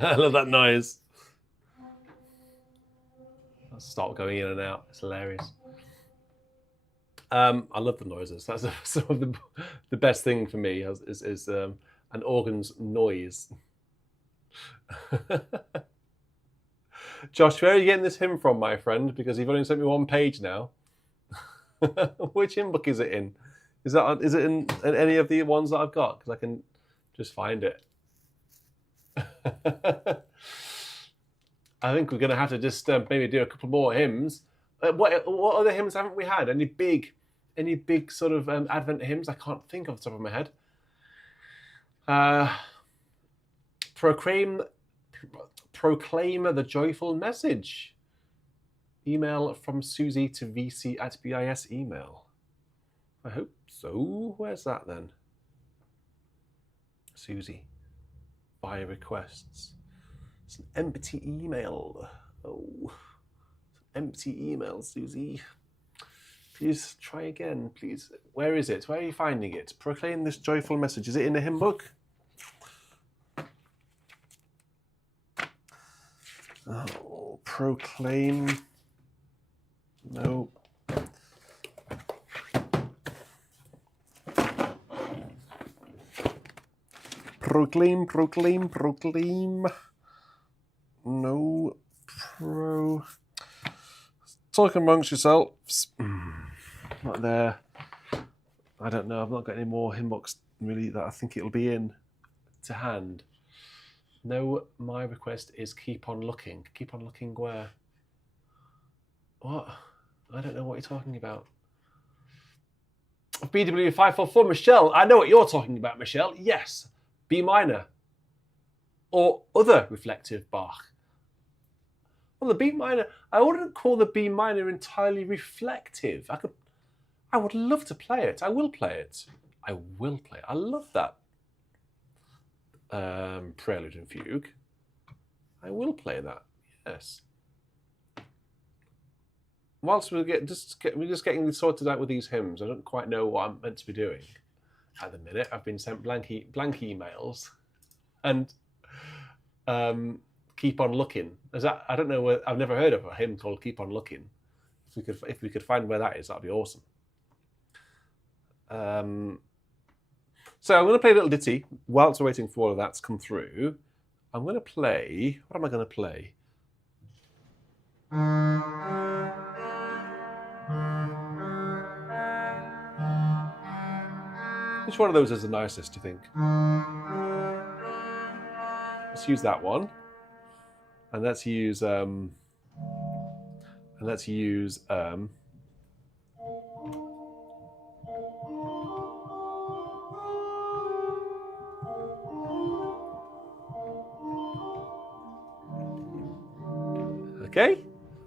I love that noise. I'll start going in and out. It's hilarious. I love the noises. That's some of the best thing for me is an organ's noise. Josh, where are you getting this hymn from, my friend? Because you've only sent me one page now. Which hymn book is it in? Is it in any of the ones that I've got? Because I can just find it. I think we're going to have to just maybe do a couple more hymns. What other hymns haven't we had? Any big sort of Advent hymns? I can't think off the top of my head. Proclaim the joyful message. Email from Susie to vc@BIS email. I hope so. Where's that then? Susie. Via requests. It's an empty email. Oh, it's an empty email, Susie. Please try again, please. Where is it? Where are you finding it? Proclaim this joyful message. Is it in the hymn book? Oh, proclaim. No. Proclaim. No. Talk amongst yourselves. Not there. I don't know. I've not got any more hymn books really that I think it'll be in to hand. No, my request is keep on looking. Keep on looking where? What? I don't know what you're talking about. BW 544, Michelle. I know what you're talking about, Michelle. Yes, B minor or other reflective Bach. Well, the B minor, I wouldn't call the B minor entirely reflective. I would love to play it. I will play it. I will play it. I love that prelude and fugue. I will play that. Yes. Whilst we're just getting this sorted out with these hymns, I don't quite know what I'm meant to be doing at the minute. I've been sent blank emails, and keep on looking. Is that, I don't know. I've never heard of a hymn called "Keep on Looking." If we could find where that is, that'd be awesome. So I'm going to play a little ditty whilst we're waiting for all of that to come through. I'm going to play. What am I going to play? Which one of those is the nicest, do you think? Let's use that one. And let's use okay?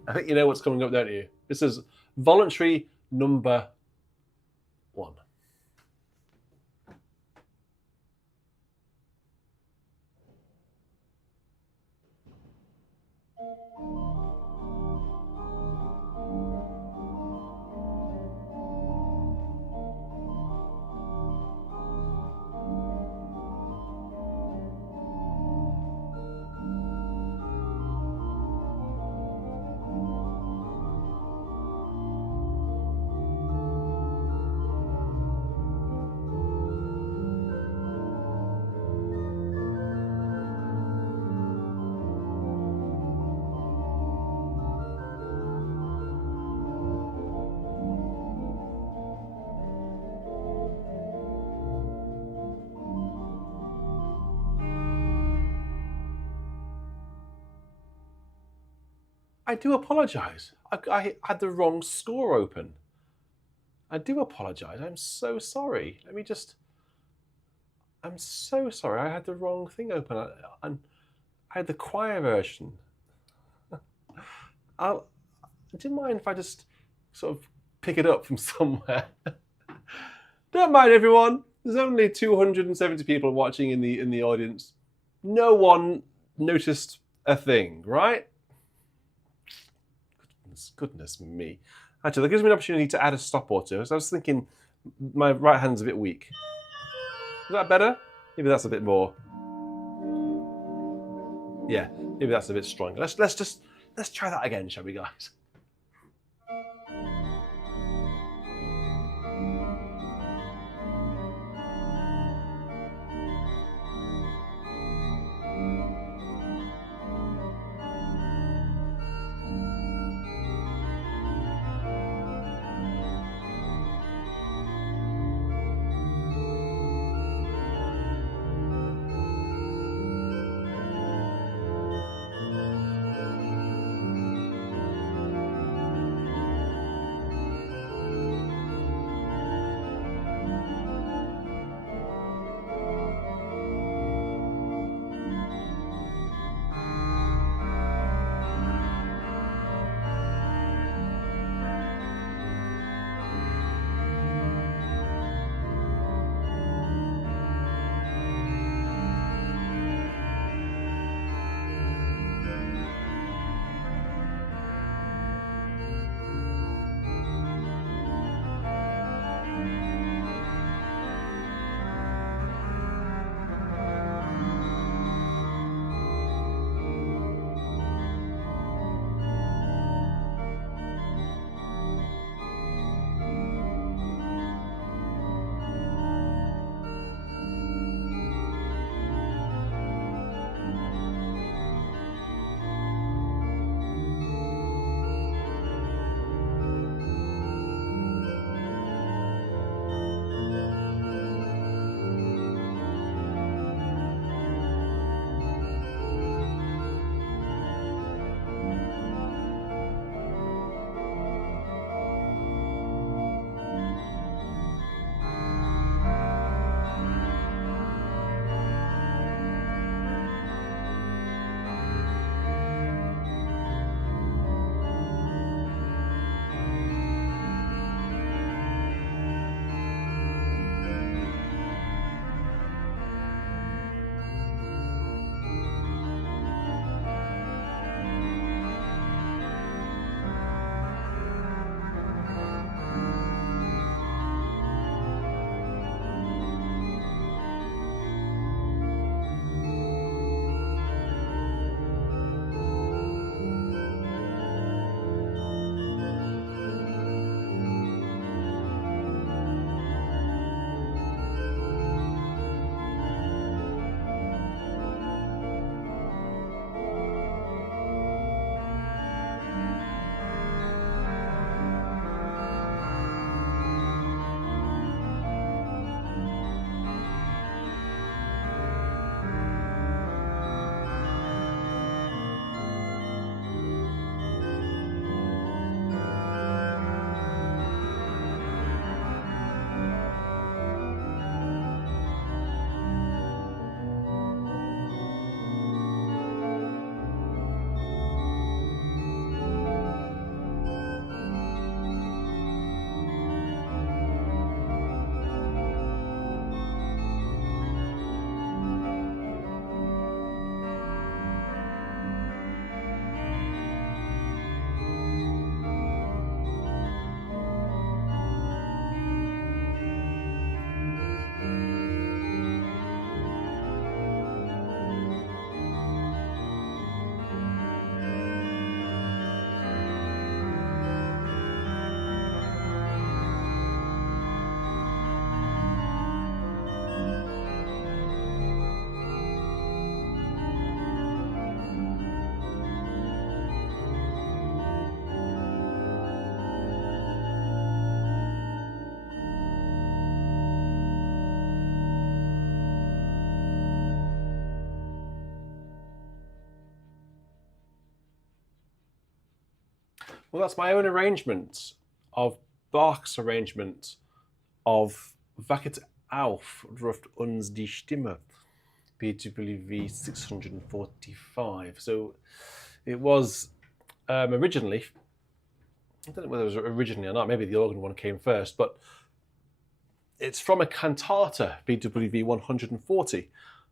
I think you know what's coming up, don't you? This is voluntary number 1. I do apologise. I had the wrong score open. I do apologise. I'm so sorry. I'm so sorry. I had the wrong thing open. I had the choir version. Do you mind if I just sort of pick it up from somewhere? Don't mind, everyone. There's only 270 people watching in the audience. No one noticed a thing, right? Goodness me. Actually, that gives me an opportunity to add a stop or two. So I was thinking my right hand's a bit weak. Is that better? Maybe that's a bit more. Yeah, maybe that's a bit stronger. Let's try that again, shall we, guys? Well, that's my own arrangement of Bach's arrangement of Wacket auf, ruft uns die Stimme, BWV 645. So it was originally, I don't know whether it was originally or not, maybe the organ one came first, but it's from a cantata, BWV 140,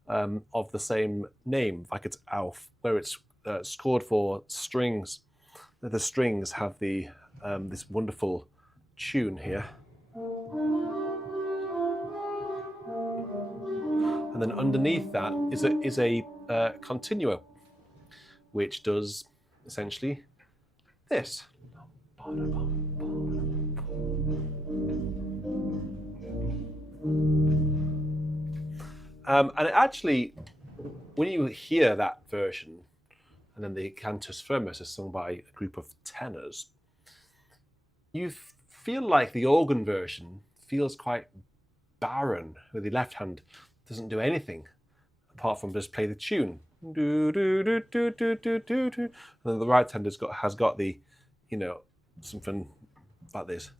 of the same name, Wacket auf, where it's scored for strings. The strings have the this wonderful tune here. And then underneath that is a continuo, which does essentially this. And it actually, when you hear that version, and then the Cantus Firmus is sung by a group of tenors, you feel like the organ version feels quite barren, where the left hand doesn't do anything apart from just play the tune. Do, do, do, do, do, do, do, do. And then the right hand has got the, something like this.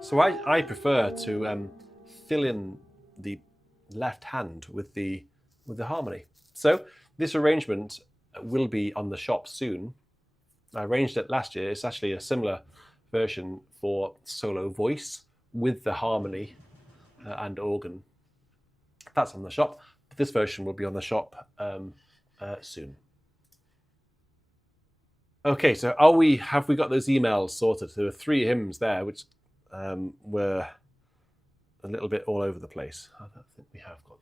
So I prefer to fill in the left hand with the harmony. So this arrangement will be on the shop soon. I arranged it last year. It's actually a similar version for solo voice with the harmony and organ. That's on the shop. But this version will be on the shop soon. Okay, so have we got those emails sorted? There were 3 hymns there, which were a little bit all over the place. I don't think we have got.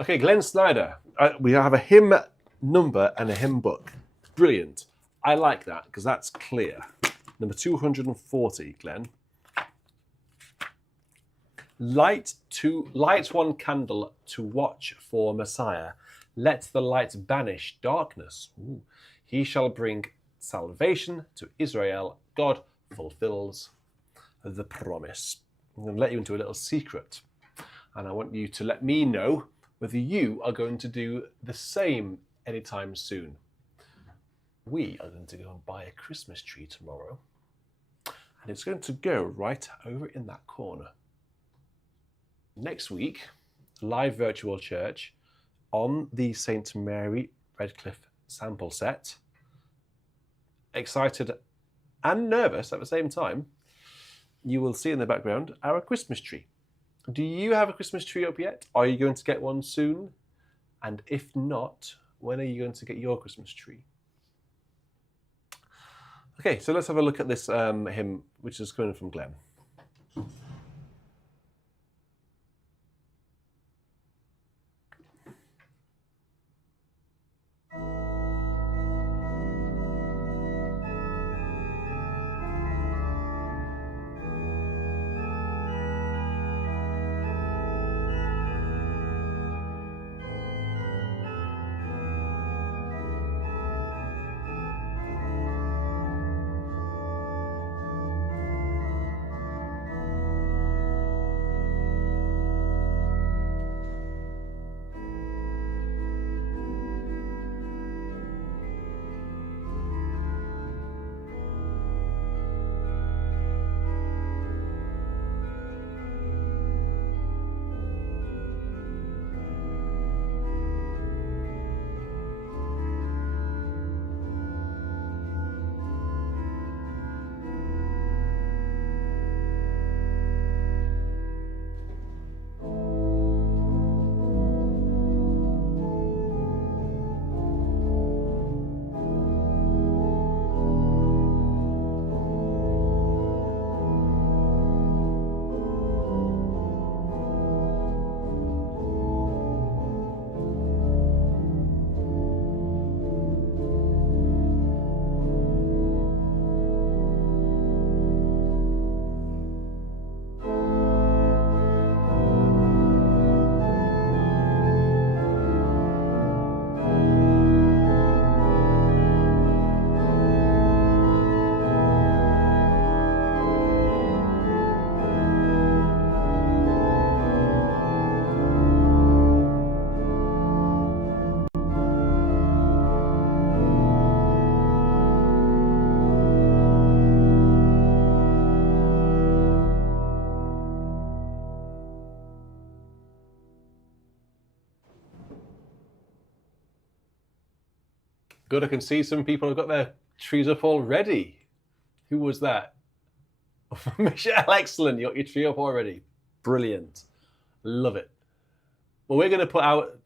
Okay, Glenn Snyder. We have a hymn number and a hymn book. Brilliant. I like that because that's clear. Number 240, Glenn. Light one candle to watch for Messiah. Let the light banish darkness. Ooh. He shall bring salvation to Israel. God fulfills the promise. I'm going to let you into a little secret. And I want you to let me know whether you are going to do the same anytime soon. We are going to go and buy a Christmas tree tomorrow. And it's going to go right over in that corner. Next week, live virtual church on the St. Mary Redcliffe sample set. Excited and nervous at the same time. You will see in the background our Christmas tree. Do you have a Christmas tree up yet? Are you going to get one soon? And if not, when are you going to get your Christmas tree? Okay, so let's have a look at this hymn, which is coming from Glenn. Good, I can see some people have got their trees up already. Who was that? Michelle, excellent. You got your tree up already. Brilliant. Love it. Well, we're going to put out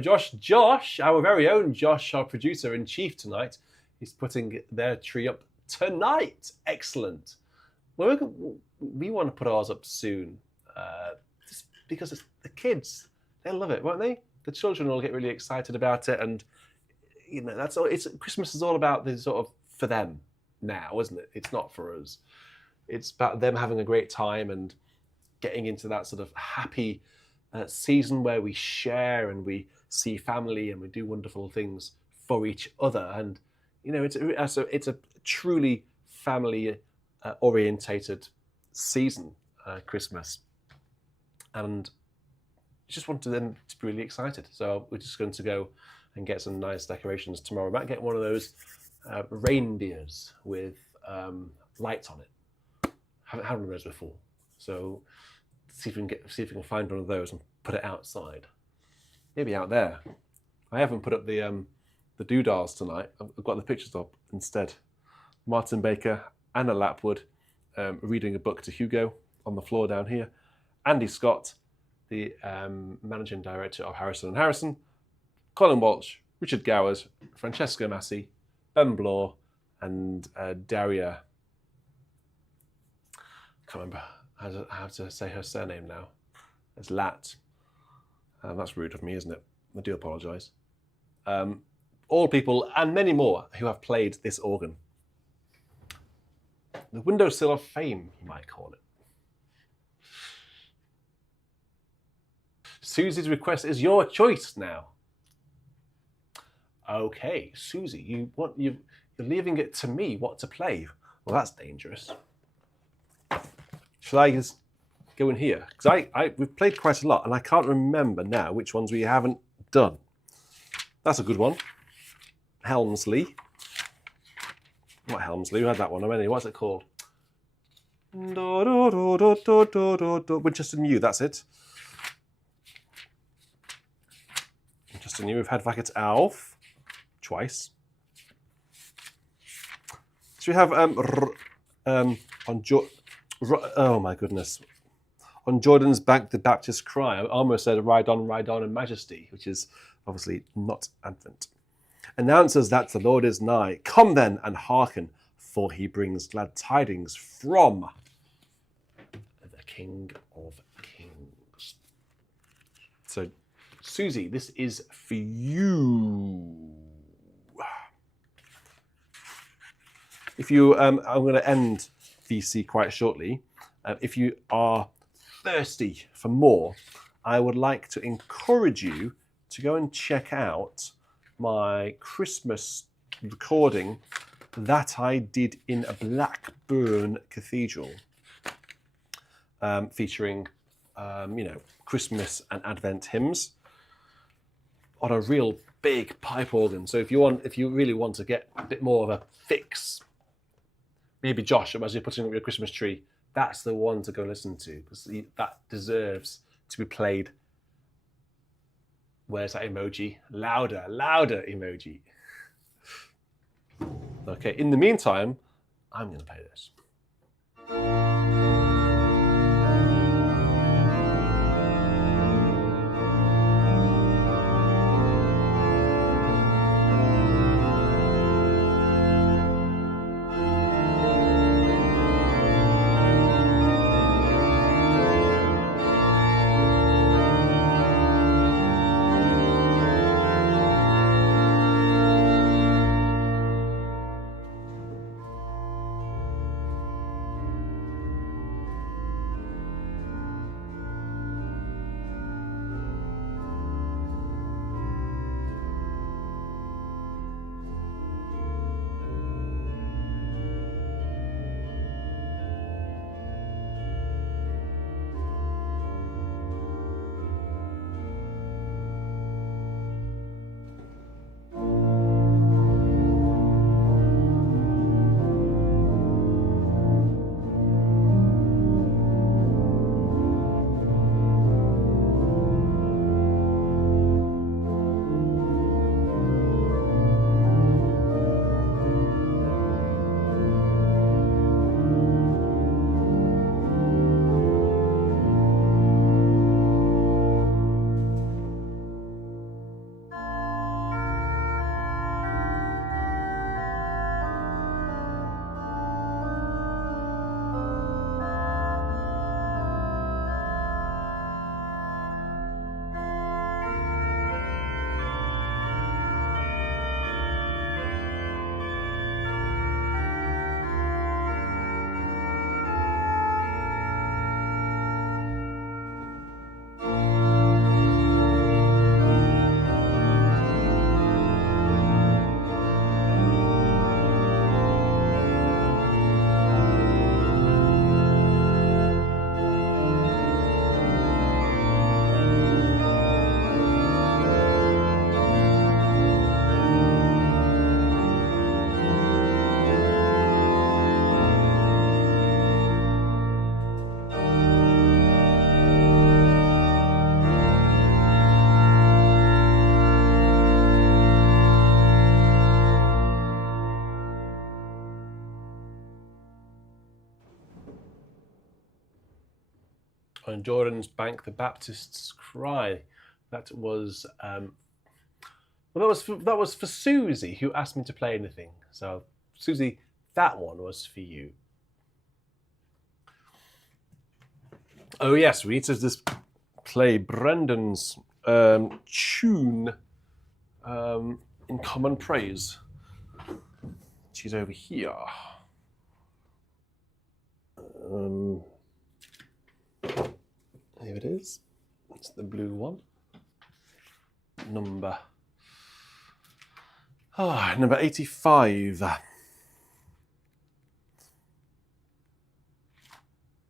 Josh, our very own Josh, our producer in chief tonight, he's putting their tree up tonight. Excellent. Well, we want to put ours up soon, just because it's the kids, they'll love it, won't they? The children will get really excited about it, and that's all. Christmas is all about the sort of for them now, isn't it? It's not for us. It's about them having a great time and getting into that sort of happy season where we share and we see family and we do wonderful things for each other. And it's a truly family orientated season, Christmas, and just wanted them to be really excited. So we're just going to go and get some nice decorations tomorrow. We might get one of those reindeers with lights on it. Haven't had one of those before, so see if we can find one of those and put it outside. Maybe out there. I haven't put up the doodahs tonight. I've got the pictures up instead. Martin Baker, Anna Lapwood reading a book to Hugo on the floor down here. Andy Scott, the managing director of Harrison & Harrison. Colin Walsh, Richard Gowers, Francesca Massey, Ben Blore, and Daria. I can't remember how to say her surname now. It's Lat. That's rude of me, isn't it? I do apologise. All people and many more who have played this organ. The windowsill of fame, you might call it. Susie's request is your choice now. Okay, Susie, you're leaving it to me what to play. Well, that's dangerous. Shall I just go in here? Because we've played quite a lot, and I can't remember now which ones we haven't done. That's a good one. Helmsley. Not Helmsley, we had that one already. What's it called? Winchester New, that's it. Winchester New, we've had Vacket Alf twice. So we have oh my goodness. On Jordan's Bank, the Baptist Cry. I almost said ride on in majesty, which is obviously not Advent. Announces that the Lord is nigh. Come then and hearken, for he brings glad tidings from the King of Kings. So, Susie, this is for you. If you, I'm going to end VC quite shortly. If you are thirsty for more, I would like to encourage you to go and check out my Christmas recording that I did in a Blackburn Cathedral, featuring, Christmas and Advent hymns on a real big pipe organ. So if you really want to get a bit more of a fix, maybe Josh, as you're putting up your Christmas tree, that's the one to go listen to, because that deserves to be played. Where's that emoji? Louder emoji. Okay, in the meantime, I'm going to play this. and Jordan's Bank, the Baptist's Cry. That was that was for Susie, who asked me to play anything. So Susie, that one was for you. Oh yes, we need to just play Brendan's tune in Common Praise. She's over here. Here it is. It's the blue one. Number 85.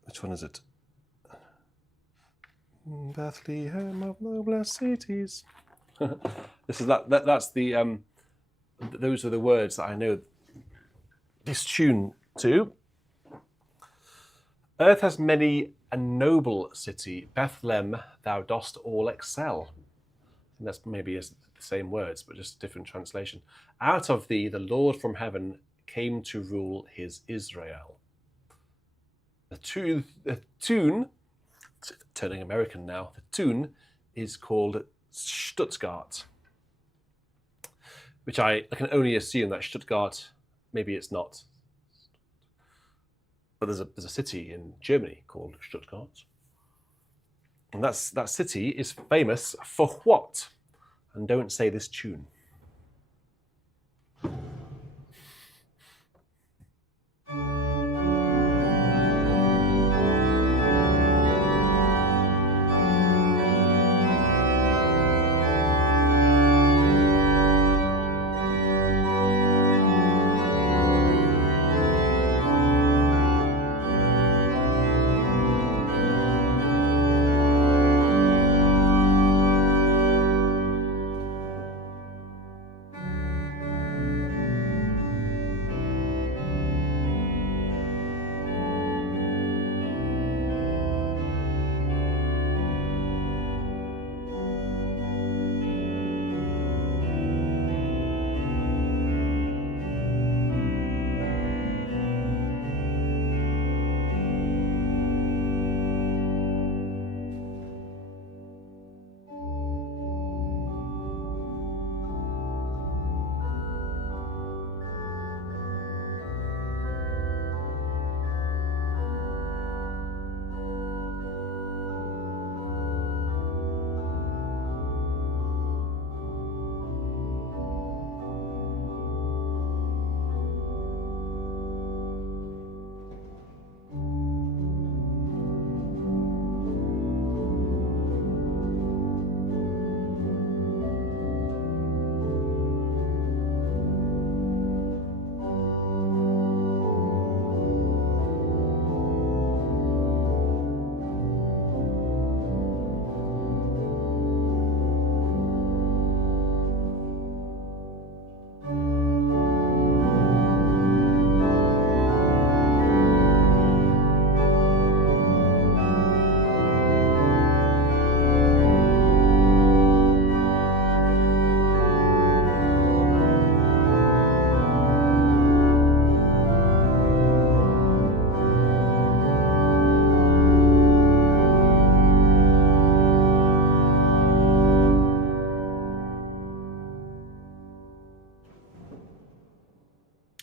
Which one is it? Bethlehem of noblest cities. This is that's the those are the words that I know this tune to. Earth has many a noble city, Bethlehem thou dost all excel. And that's maybe the same words, but just different translation. Out of thee the Lord from heaven came to rule his Israel. The tune, turning American now, the tune is called Stuttgart, which I can only assume that Stuttgart, maybe it's not, but there's a city in Germany called Stuttgart. And that city is famous for what? And don't say this tune.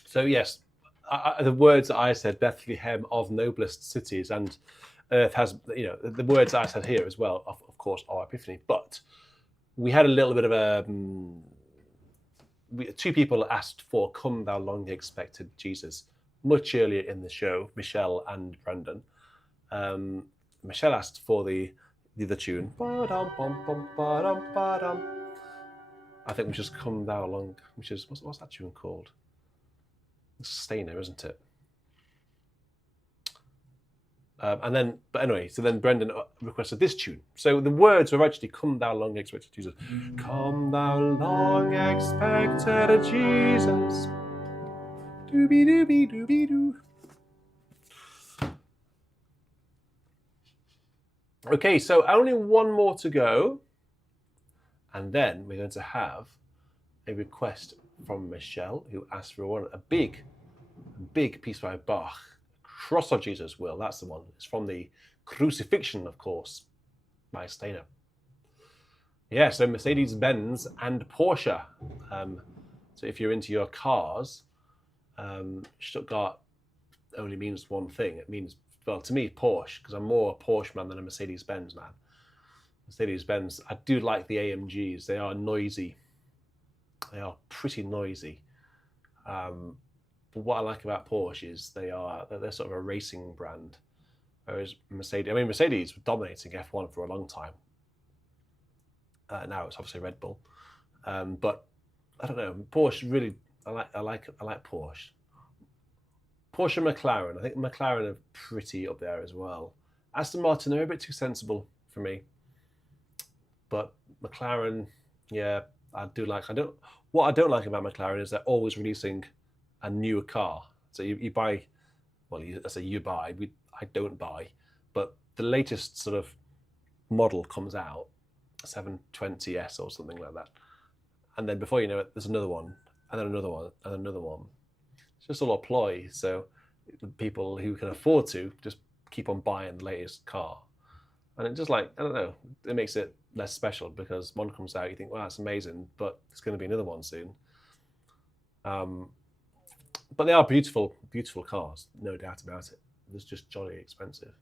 So yes, the words that I said, Bethlehem of noblest cities, and Earth has, the words that I said here as well, of course, are Epiphany. But we had a little bit of two people asked for "Come Thou Long Expected Jesus" much earlier in the show, Michelle and Brendan. Michelle asked for the tune. I think we just "Come Thou Long," which is what's that tune called? Sustainer, isn't it? But anyway, so then Brendan requested this tune. So the words were actually "Come Thou Long Expected Jesus." Come Thou Long Expected Jesus. Doobie doobie doobie doo. Okay, so only one more to go. And then we're going to have a request from Michelle, who asked for a big piece by Bach, Cross of Jesus Will. That's the one. It's from the Crucifixion, of course, by Steiner. Yeah, so Mercedes-Benz and Porsche. So if you're into your cars, Stuttgart only means one thing. It means, well, to me, Porsche, because I'm more a Porsche man than a Mercedes-Benz man. Mercedes-Benz, I do like the AMGs. They are noisy. They are pretty noisy. But what I like about Porsche is they're sort of a racing brand. Whereas Mercedes were dominating F1 for a long time. Now it's obviously Red Bull. But I don't know, Porsche really, I like Porsche. Porsche and McLaren. I think McLaren are pretty up there as well. Aston Martin are a bit too sensible for me. But McLaren, yeah, what I don't like about McLaren is they're always releasing a newer car. So you buy, well, I say you buy, I don't buy, but the latest sort of model comes out, 720S or something like that. And then before you know it, there's another one, and then another one, and another one. It's just a lot of ploy. So people who can afford to just keep on buying the latest car. And it just I don't know, it makes it less special because one comes out, you think, wow, that's amazing, but there's going to be another one soon. But they are beautiful, beautiful cars, no doubt about it. It's just jolly expensive.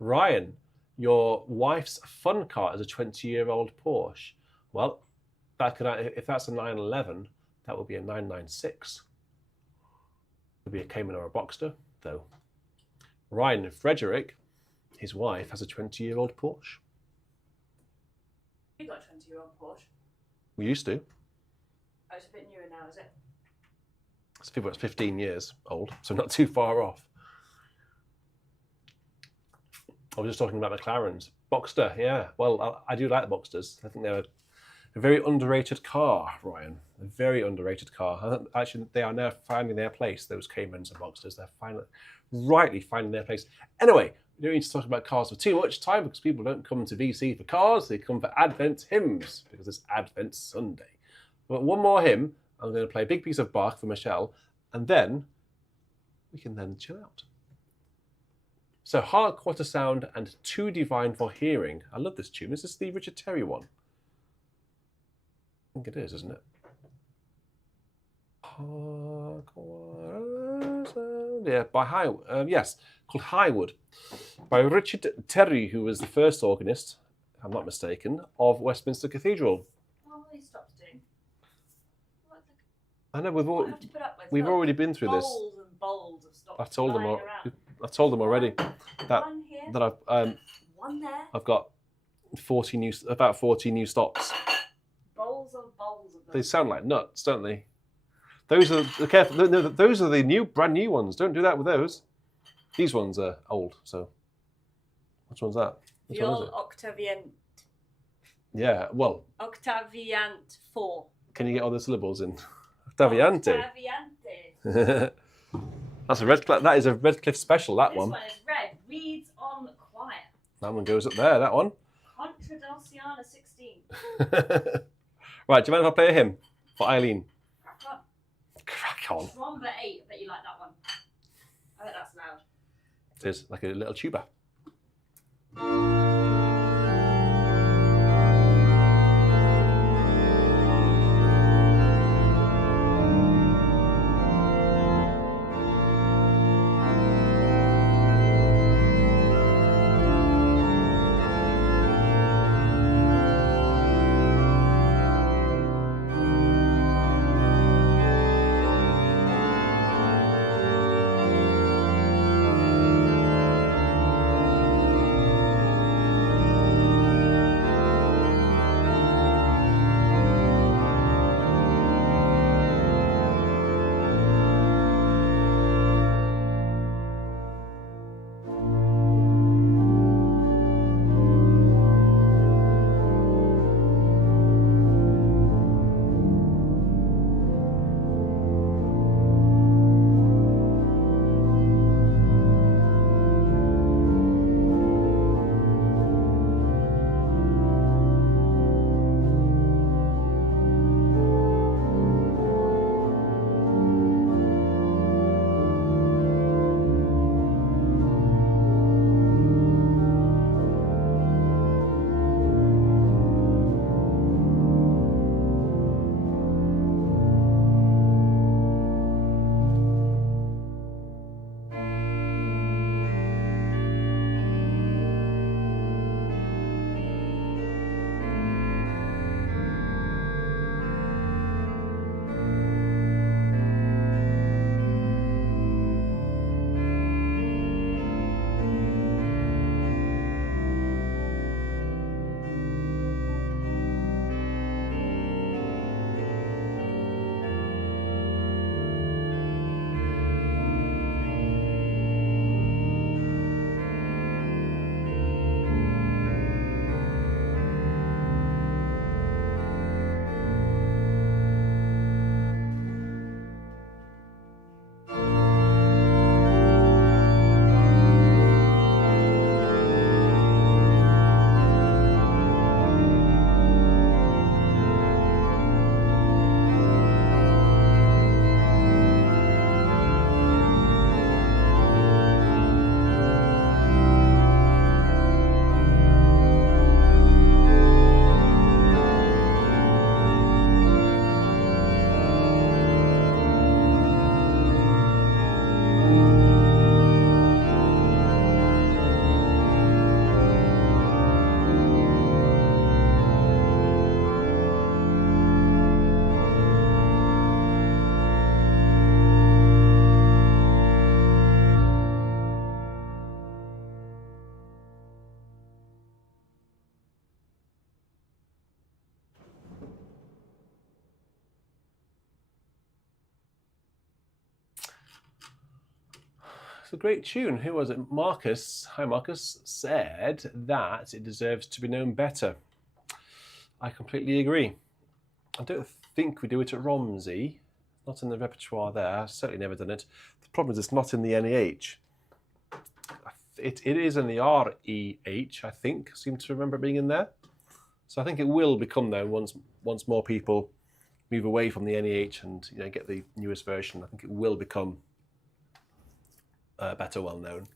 Ryan, your wife's fun car is a 20-year-old Porsche. Well, if that's a 911, that would be a 996. It would be a Cayman or a Boxster, though. Ryan Frederick, his wife, has a 20-year-old Porsche. You got a 20-year-old Porsche? We used to. Oh, it's a bit newer now, is it? It's 15 years old, so not too far off. I was just talking about McLarens. Boxster, yeah. Well, I do like the Boxsters. I think they're a very underrated car, Ryan. A very underrated car. I think actually they are now finding their place, those Caymans and Boxsters. They're rightly finding their place. Anyway, we don't need to talk about cars for too much time because people don't come to VC for cars. They come for Advent hymns because it's Advent Sunday. But one more hymn. I'm going to play a big piece of Bach for Michelle, and then we can then chill out. So, Hark What a Sound and Too Divine for Hearing. I love this tune. Is this the Richard Terry one? I think it is, isn't it? Hark What a Sound. Yeah, by yes, called Highwood, by Richard Terry, who was the first organist, if I'm not mistaken, of Westminster Cathedral. Oh, he stopped doing. I know we've already been through this. Bowls and bowls of stops. I told them already that One here. that One there. I've got about 40 new stops. Bowls and bowls of them. They sound like nuts, don't they? Those are careful. No, those are the brand new ones. Don't do that with those. These ones are old. So, which one's that? Which one is it? Octaviant. Yeah. Well. Octaviant 4. Can you get all the syllables in? Octaviante. Octaviante. That's a Redcliffe. That is a Redcliffe special. That This one. one is red. Reads on choir. That one goes up there. That one. Contradulciana 16. Right. Do you mind if I play a hymn for Eileen? Crack on. Crack on. Tromba 8. I bet you like that one. I bet that's loud. It is like a little tuba. a great tune. Who was it? Marcus, hi Marcus, said that it deserves to be known better. I completely agree. I don't think we do it at Romsey. Not in the repertoire there. I've certainly never done it. The problem is it's not in the NEH. It is in the REH, I think. I seem to remember it being in there. So I think it will become known once more people move away from the NEH and get the newest version. I think it will become better well known.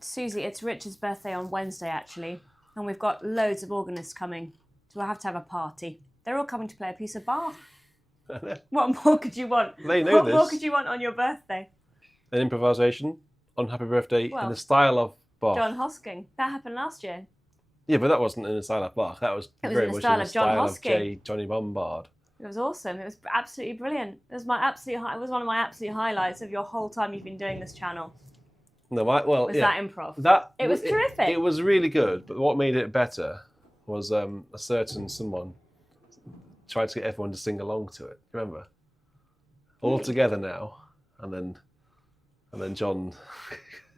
Susie, it's Richard's birthday on Wednesday actually, and we've got loads of organists coming, so we'll have to have a party. They're all coming to play a piece of Bach. What more could you want? They know this. What more could you want on your birthday? An improvisation on Happy Birthday in the style of Bach. John Hosking. That happened last year. Yeah, but that wasn't in the style of Bach. That was very much in the style of Johnny Bombard. It was awesome. It was absolutely brilliant. It was one of my absolute highlights of your whole time you've been doing this channel. No, that improv. It was terrific. It was really good, but what made it better was a certain someone tried to get everyone to sing along to it. Remember? All together now, and then John.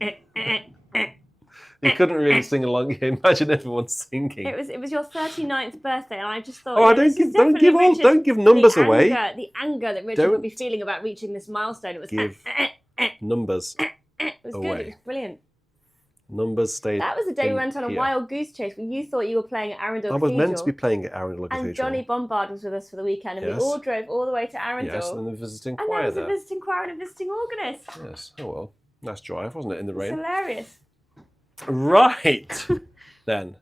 He couldn't really sing along. Imagine everyone singing. It was your 39th birthday, and I just thought. Oh, don't give numbers away. The anger that Richard would be feeling about reaching this milestone. It was give numbers. It was away. Good. It was brilliant. Numbers stayed. That was the day we went on a wild goose chase when you thought you were playing at Arundel Cathedral. I was meant to be playing at Arundel Cathedral. And Johnny Bombard was with us for the weekend, and we all drove all the way to Arundel. Yes, and the visiting choir there. And there was a visiting choir and a visiting organist. Yes. Oh well, nice drive, wasn't it, in the rain? It's hilarious. Right then.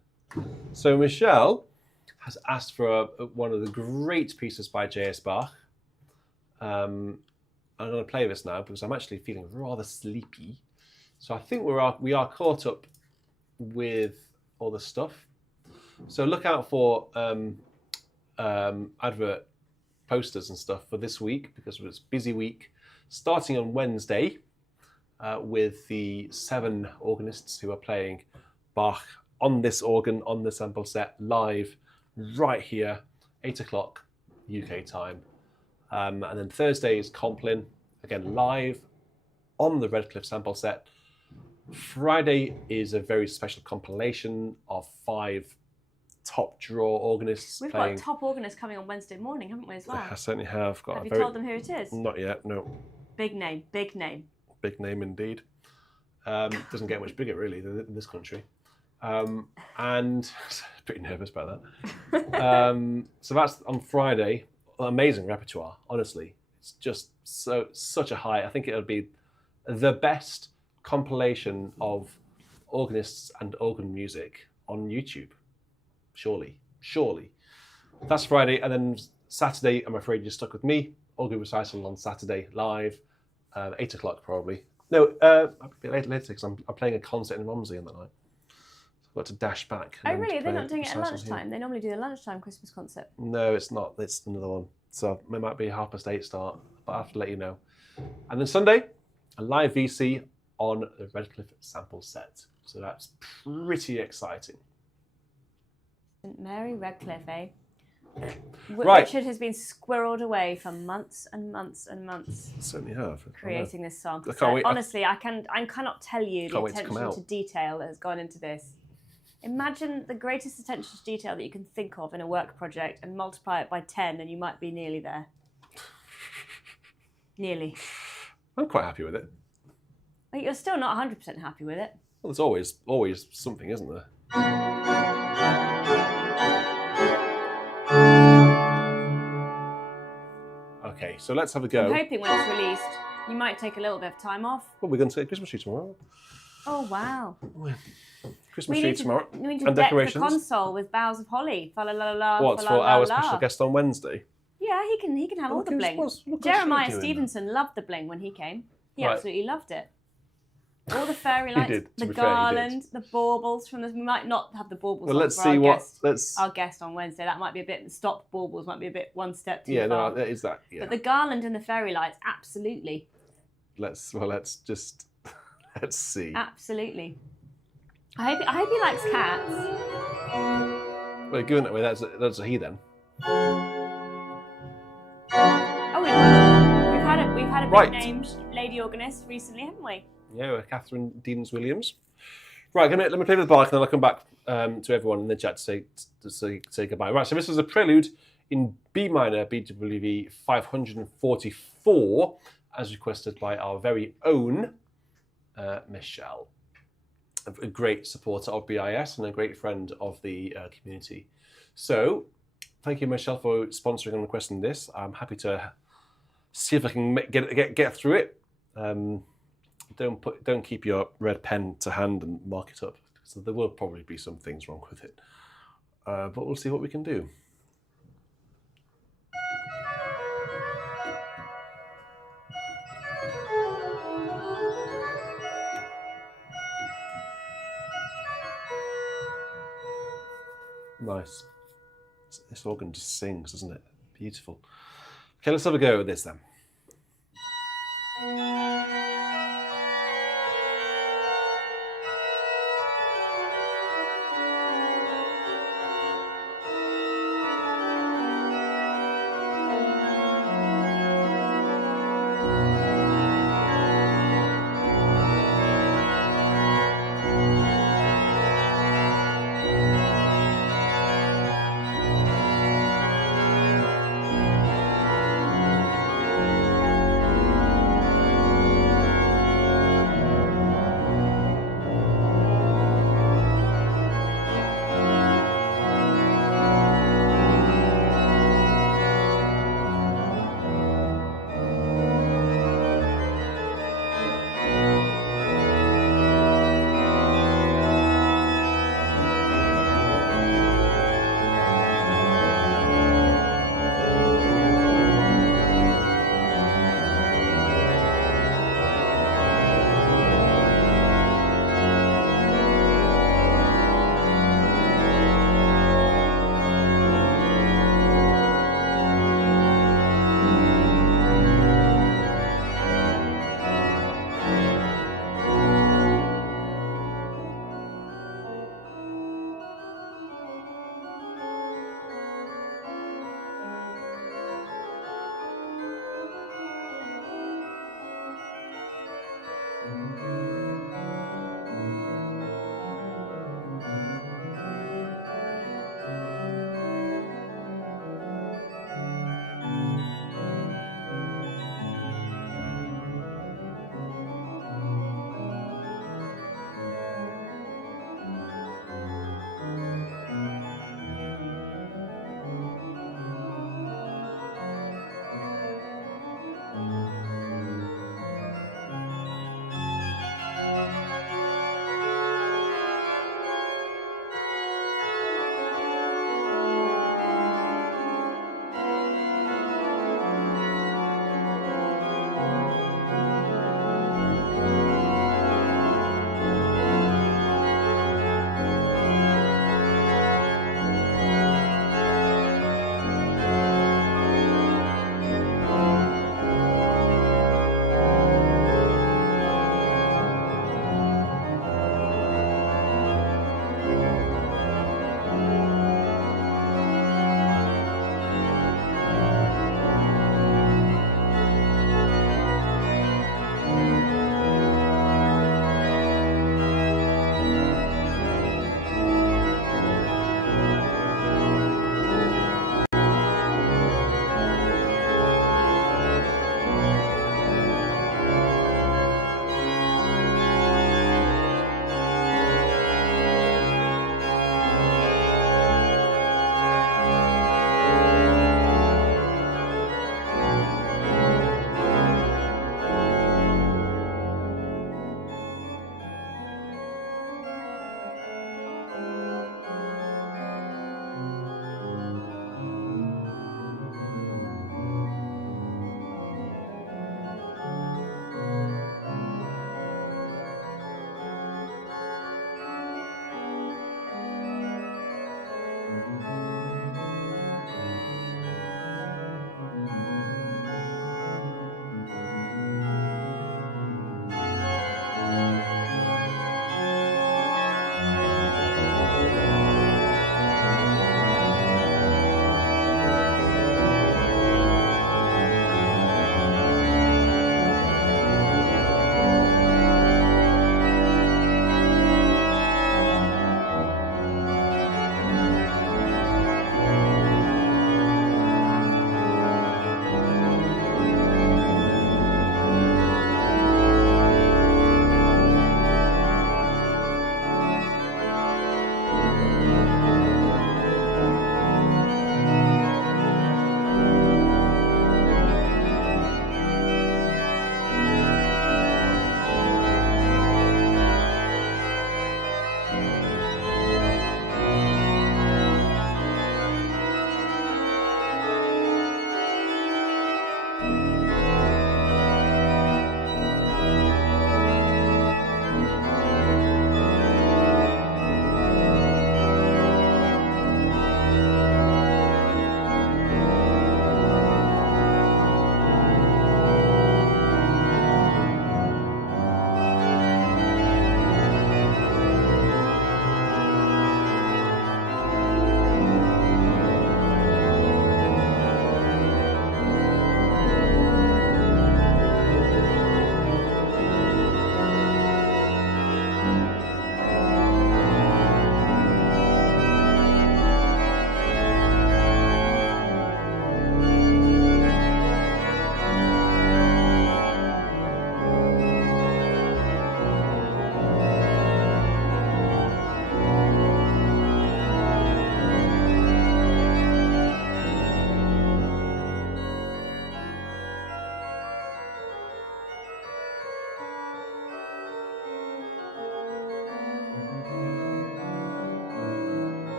So Michelle has asked for one of the great pieces by J.S. Bach. I'm going to play this now because I'm actually feeling rather sleepy. So I think we are caught up with all the stuff. So look out for advert posters and stuff for this week because it's a busy week. Starting on Wednesday with the 7 organists who are playing Bach on this organ, on the sample set, live right here, 8 o'clock UK time. And then Thursday is Compline, again live on the Redcliffe sample set. Friday is a very special compilation of 5 top draw organists. We've got a top organist coming on Wednesday morning, haven't we, as well? I certainly have. Have you told them who it is? Not yet, no. Big name, big name. Big name indeed. Doesn't get much bigger, really, in this country. And pretty nervous about that. So that's on Friday. Amazing repertoire, honestly. It's just such a high. I think it'll be the best compilation of organists and organ music on YouTube. Surely. That's Friday, and then Saturday, I'm afraid you're stuck with me. Organ recital on Saturday, live, 8 o'clock probably. No, I'll be later because I'm playing a concert in Romsey on that night. So I've got to dash back. Oh really? They're not doing it at lunchtime? They normally do the lunchtime Christmas concert. No, it's not. It's another one. So it might be a 8:30 start, but I have to let you know. And then Sunday, a live VC on the Redcliffe sample set. So that's pretty exciting. St Mary Redcliffe, eh? Right. Richard has been squirreled away for months and months and months. Certainly have. Creating this song. I can't wait. Honestly, I cannot tell you the attention to detail that has gone into this. Imagine the greatest attention to detail that you can think of in a work project and multiply it by 10 and you might be nearly there. Nearly. I'm quite happy with it. But you're still not 100% happy with it. Well, there's always something, isn't there? Okay, so let's have a go. I'm hoping when it's released, you might take a little bit of time off. Well, we're going to take a Christmas tree tomorrow. Oh, wow. Christmas tree tomorrow. We need to and deck decorations. the console with boughs of holly. Fa la la la. What, for our special guest on Wednesday? Yeah, he can have all the bling. Jeremiah Stevenson loved the bling when he came. He absolutely loved it. All the fairy lights, the garland, the baubles from this. We might not have the baubles. Well, let's see what our guest on Wednesday. That might be a bit. The stop baubles might be a bit one step too far. Yeah, no, that is that. Yeah. But the garland and the fairy lights, absolutely. Let's see. Absolutely. I hope he likes cats. Well, going that way, that's a he then. Oh, we've had a big named lady organist recently, haven't we? Yeah, Catherine Deans-Williams. Right, let me play with the bark, and then I'll come back to everyone in the chat to say goodbye. Right, so this is a prelude in B minor, BWV 544, as requested by our very own Michelle, a great supporter of BIS and a great friend of the community. So, thank you, Michelle, for sponsoring and requesting this. I'm happy to see if I can get through it. Don't keep your red pen to hand and mark it up, so there will probably be some things wrong with it. But we'll see what we can do. Nice. This organ just sings, doesn't it? Beautiful. Okay, let's have a go at this then.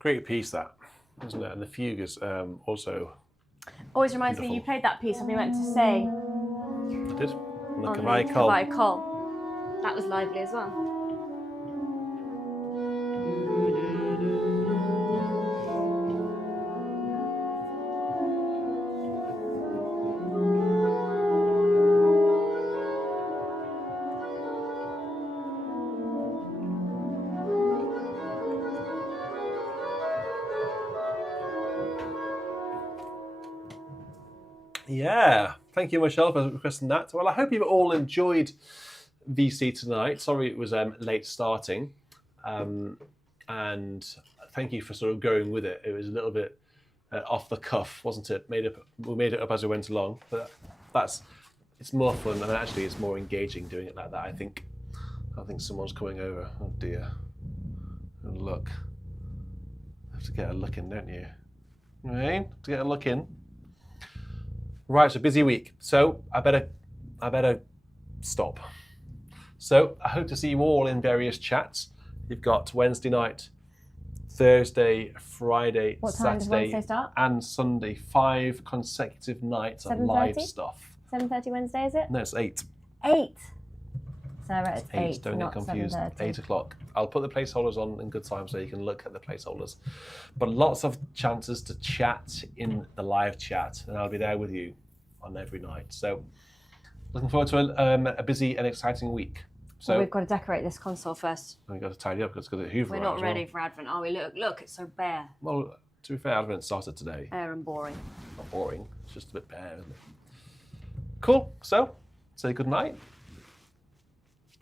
Great piece, that, isn't it? And the fugue is also. Always reminds me, you played that piece, something I meant to say. I did. On the Cavai Col. That was lively as well. Yeah, thank you, Michelle, for requesting that. Well, I hope you've all enjoyed VC tonight. Sorry it was late starting, and thank you for sort of going with it. It was a little bit off the cuff, wasn't it? We made it up as we went along, but it's more fun, and actually it's more engaging doing it like that. I think someone's coming over. Oh dear! Look, have to get a look in, don't you? Right, to get a look in. Right, it's a busy week, so I better stop. So I hope to see you all in various chats. You've got Wednesday night, Thursday, Friday, what time Saturday, does Wednesday start? And Sunday. 5 consecutive nights of live stuff. 7:30 Wednesday, is it? No, it's 8. 8. Sarah, it's 8. Don't get confused. 8 o'clock. I'll put the placeholders on in good time so you can look at the placeholders. But lots of chances to chat in the live chat, and I'll be there with you on every night. So looking forward to a busy and exciting week. So we've got to decorate this console first. We've got to tidy up because it's got to hoover. We're not ready for Advent, are we? Look, it's so bare. Well, to be fair, Advent started today. Bare and boring. Not boring. It's just a bit bare, isn't it? Cool. So say good night.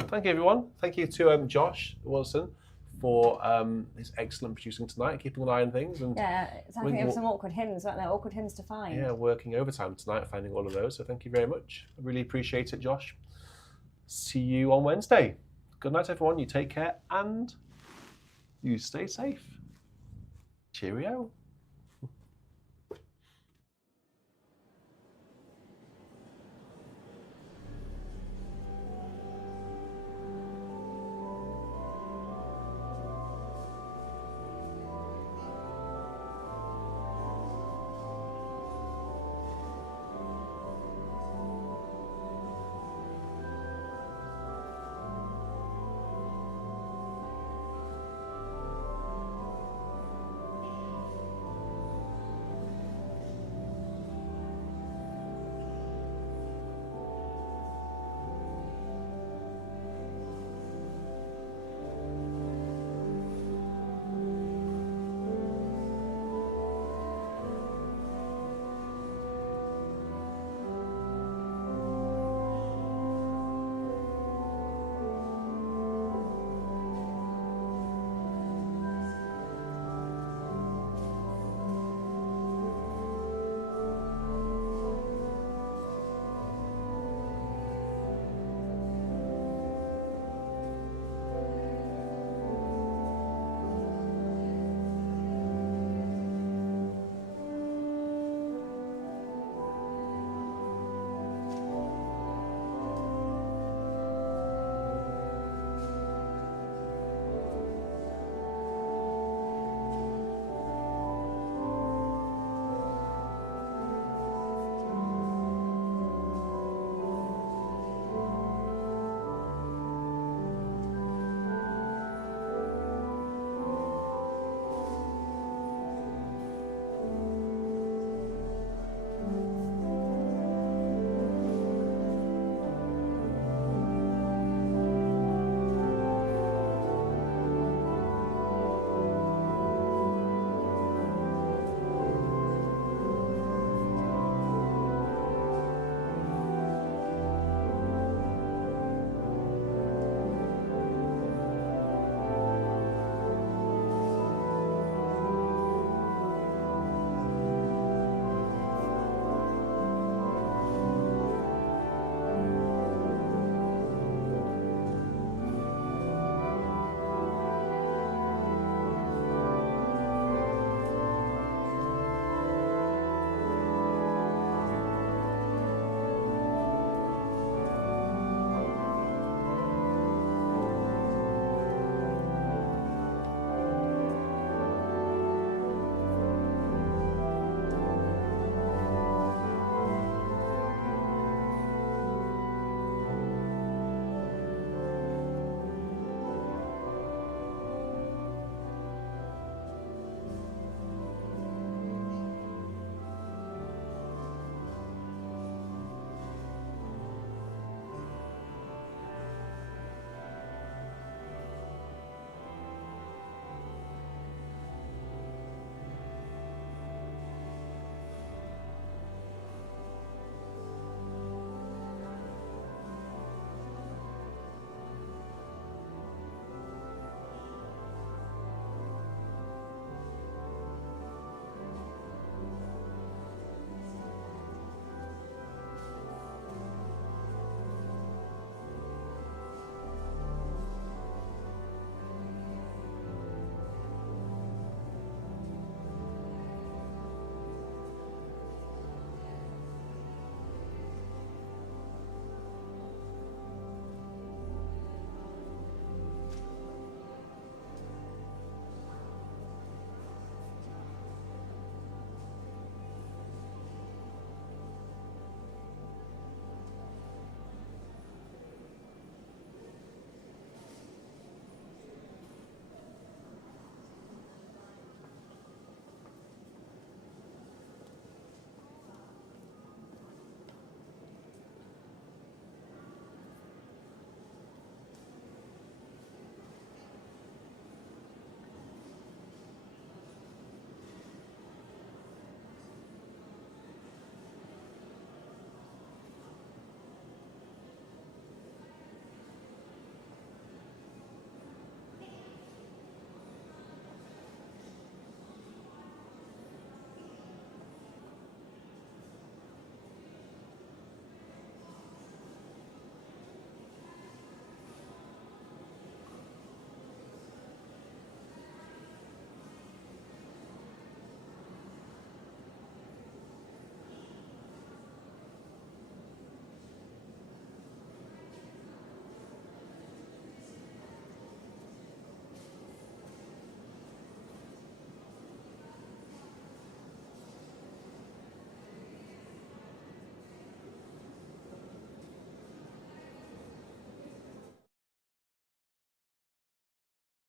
Thank you, everyone. Thank you to Josh Wilson for his excellent producing tonight, keeping an eye on things. And yeah, I think there were some awkward hymns, weren't there? Awkward hymns to find. Yeah, working overtime tonight, finding all of those. So thank you very much. I really appreciate it, Josh. See you on Wednesday. Good night, everyone. You take care and you stay safe. Cheerio.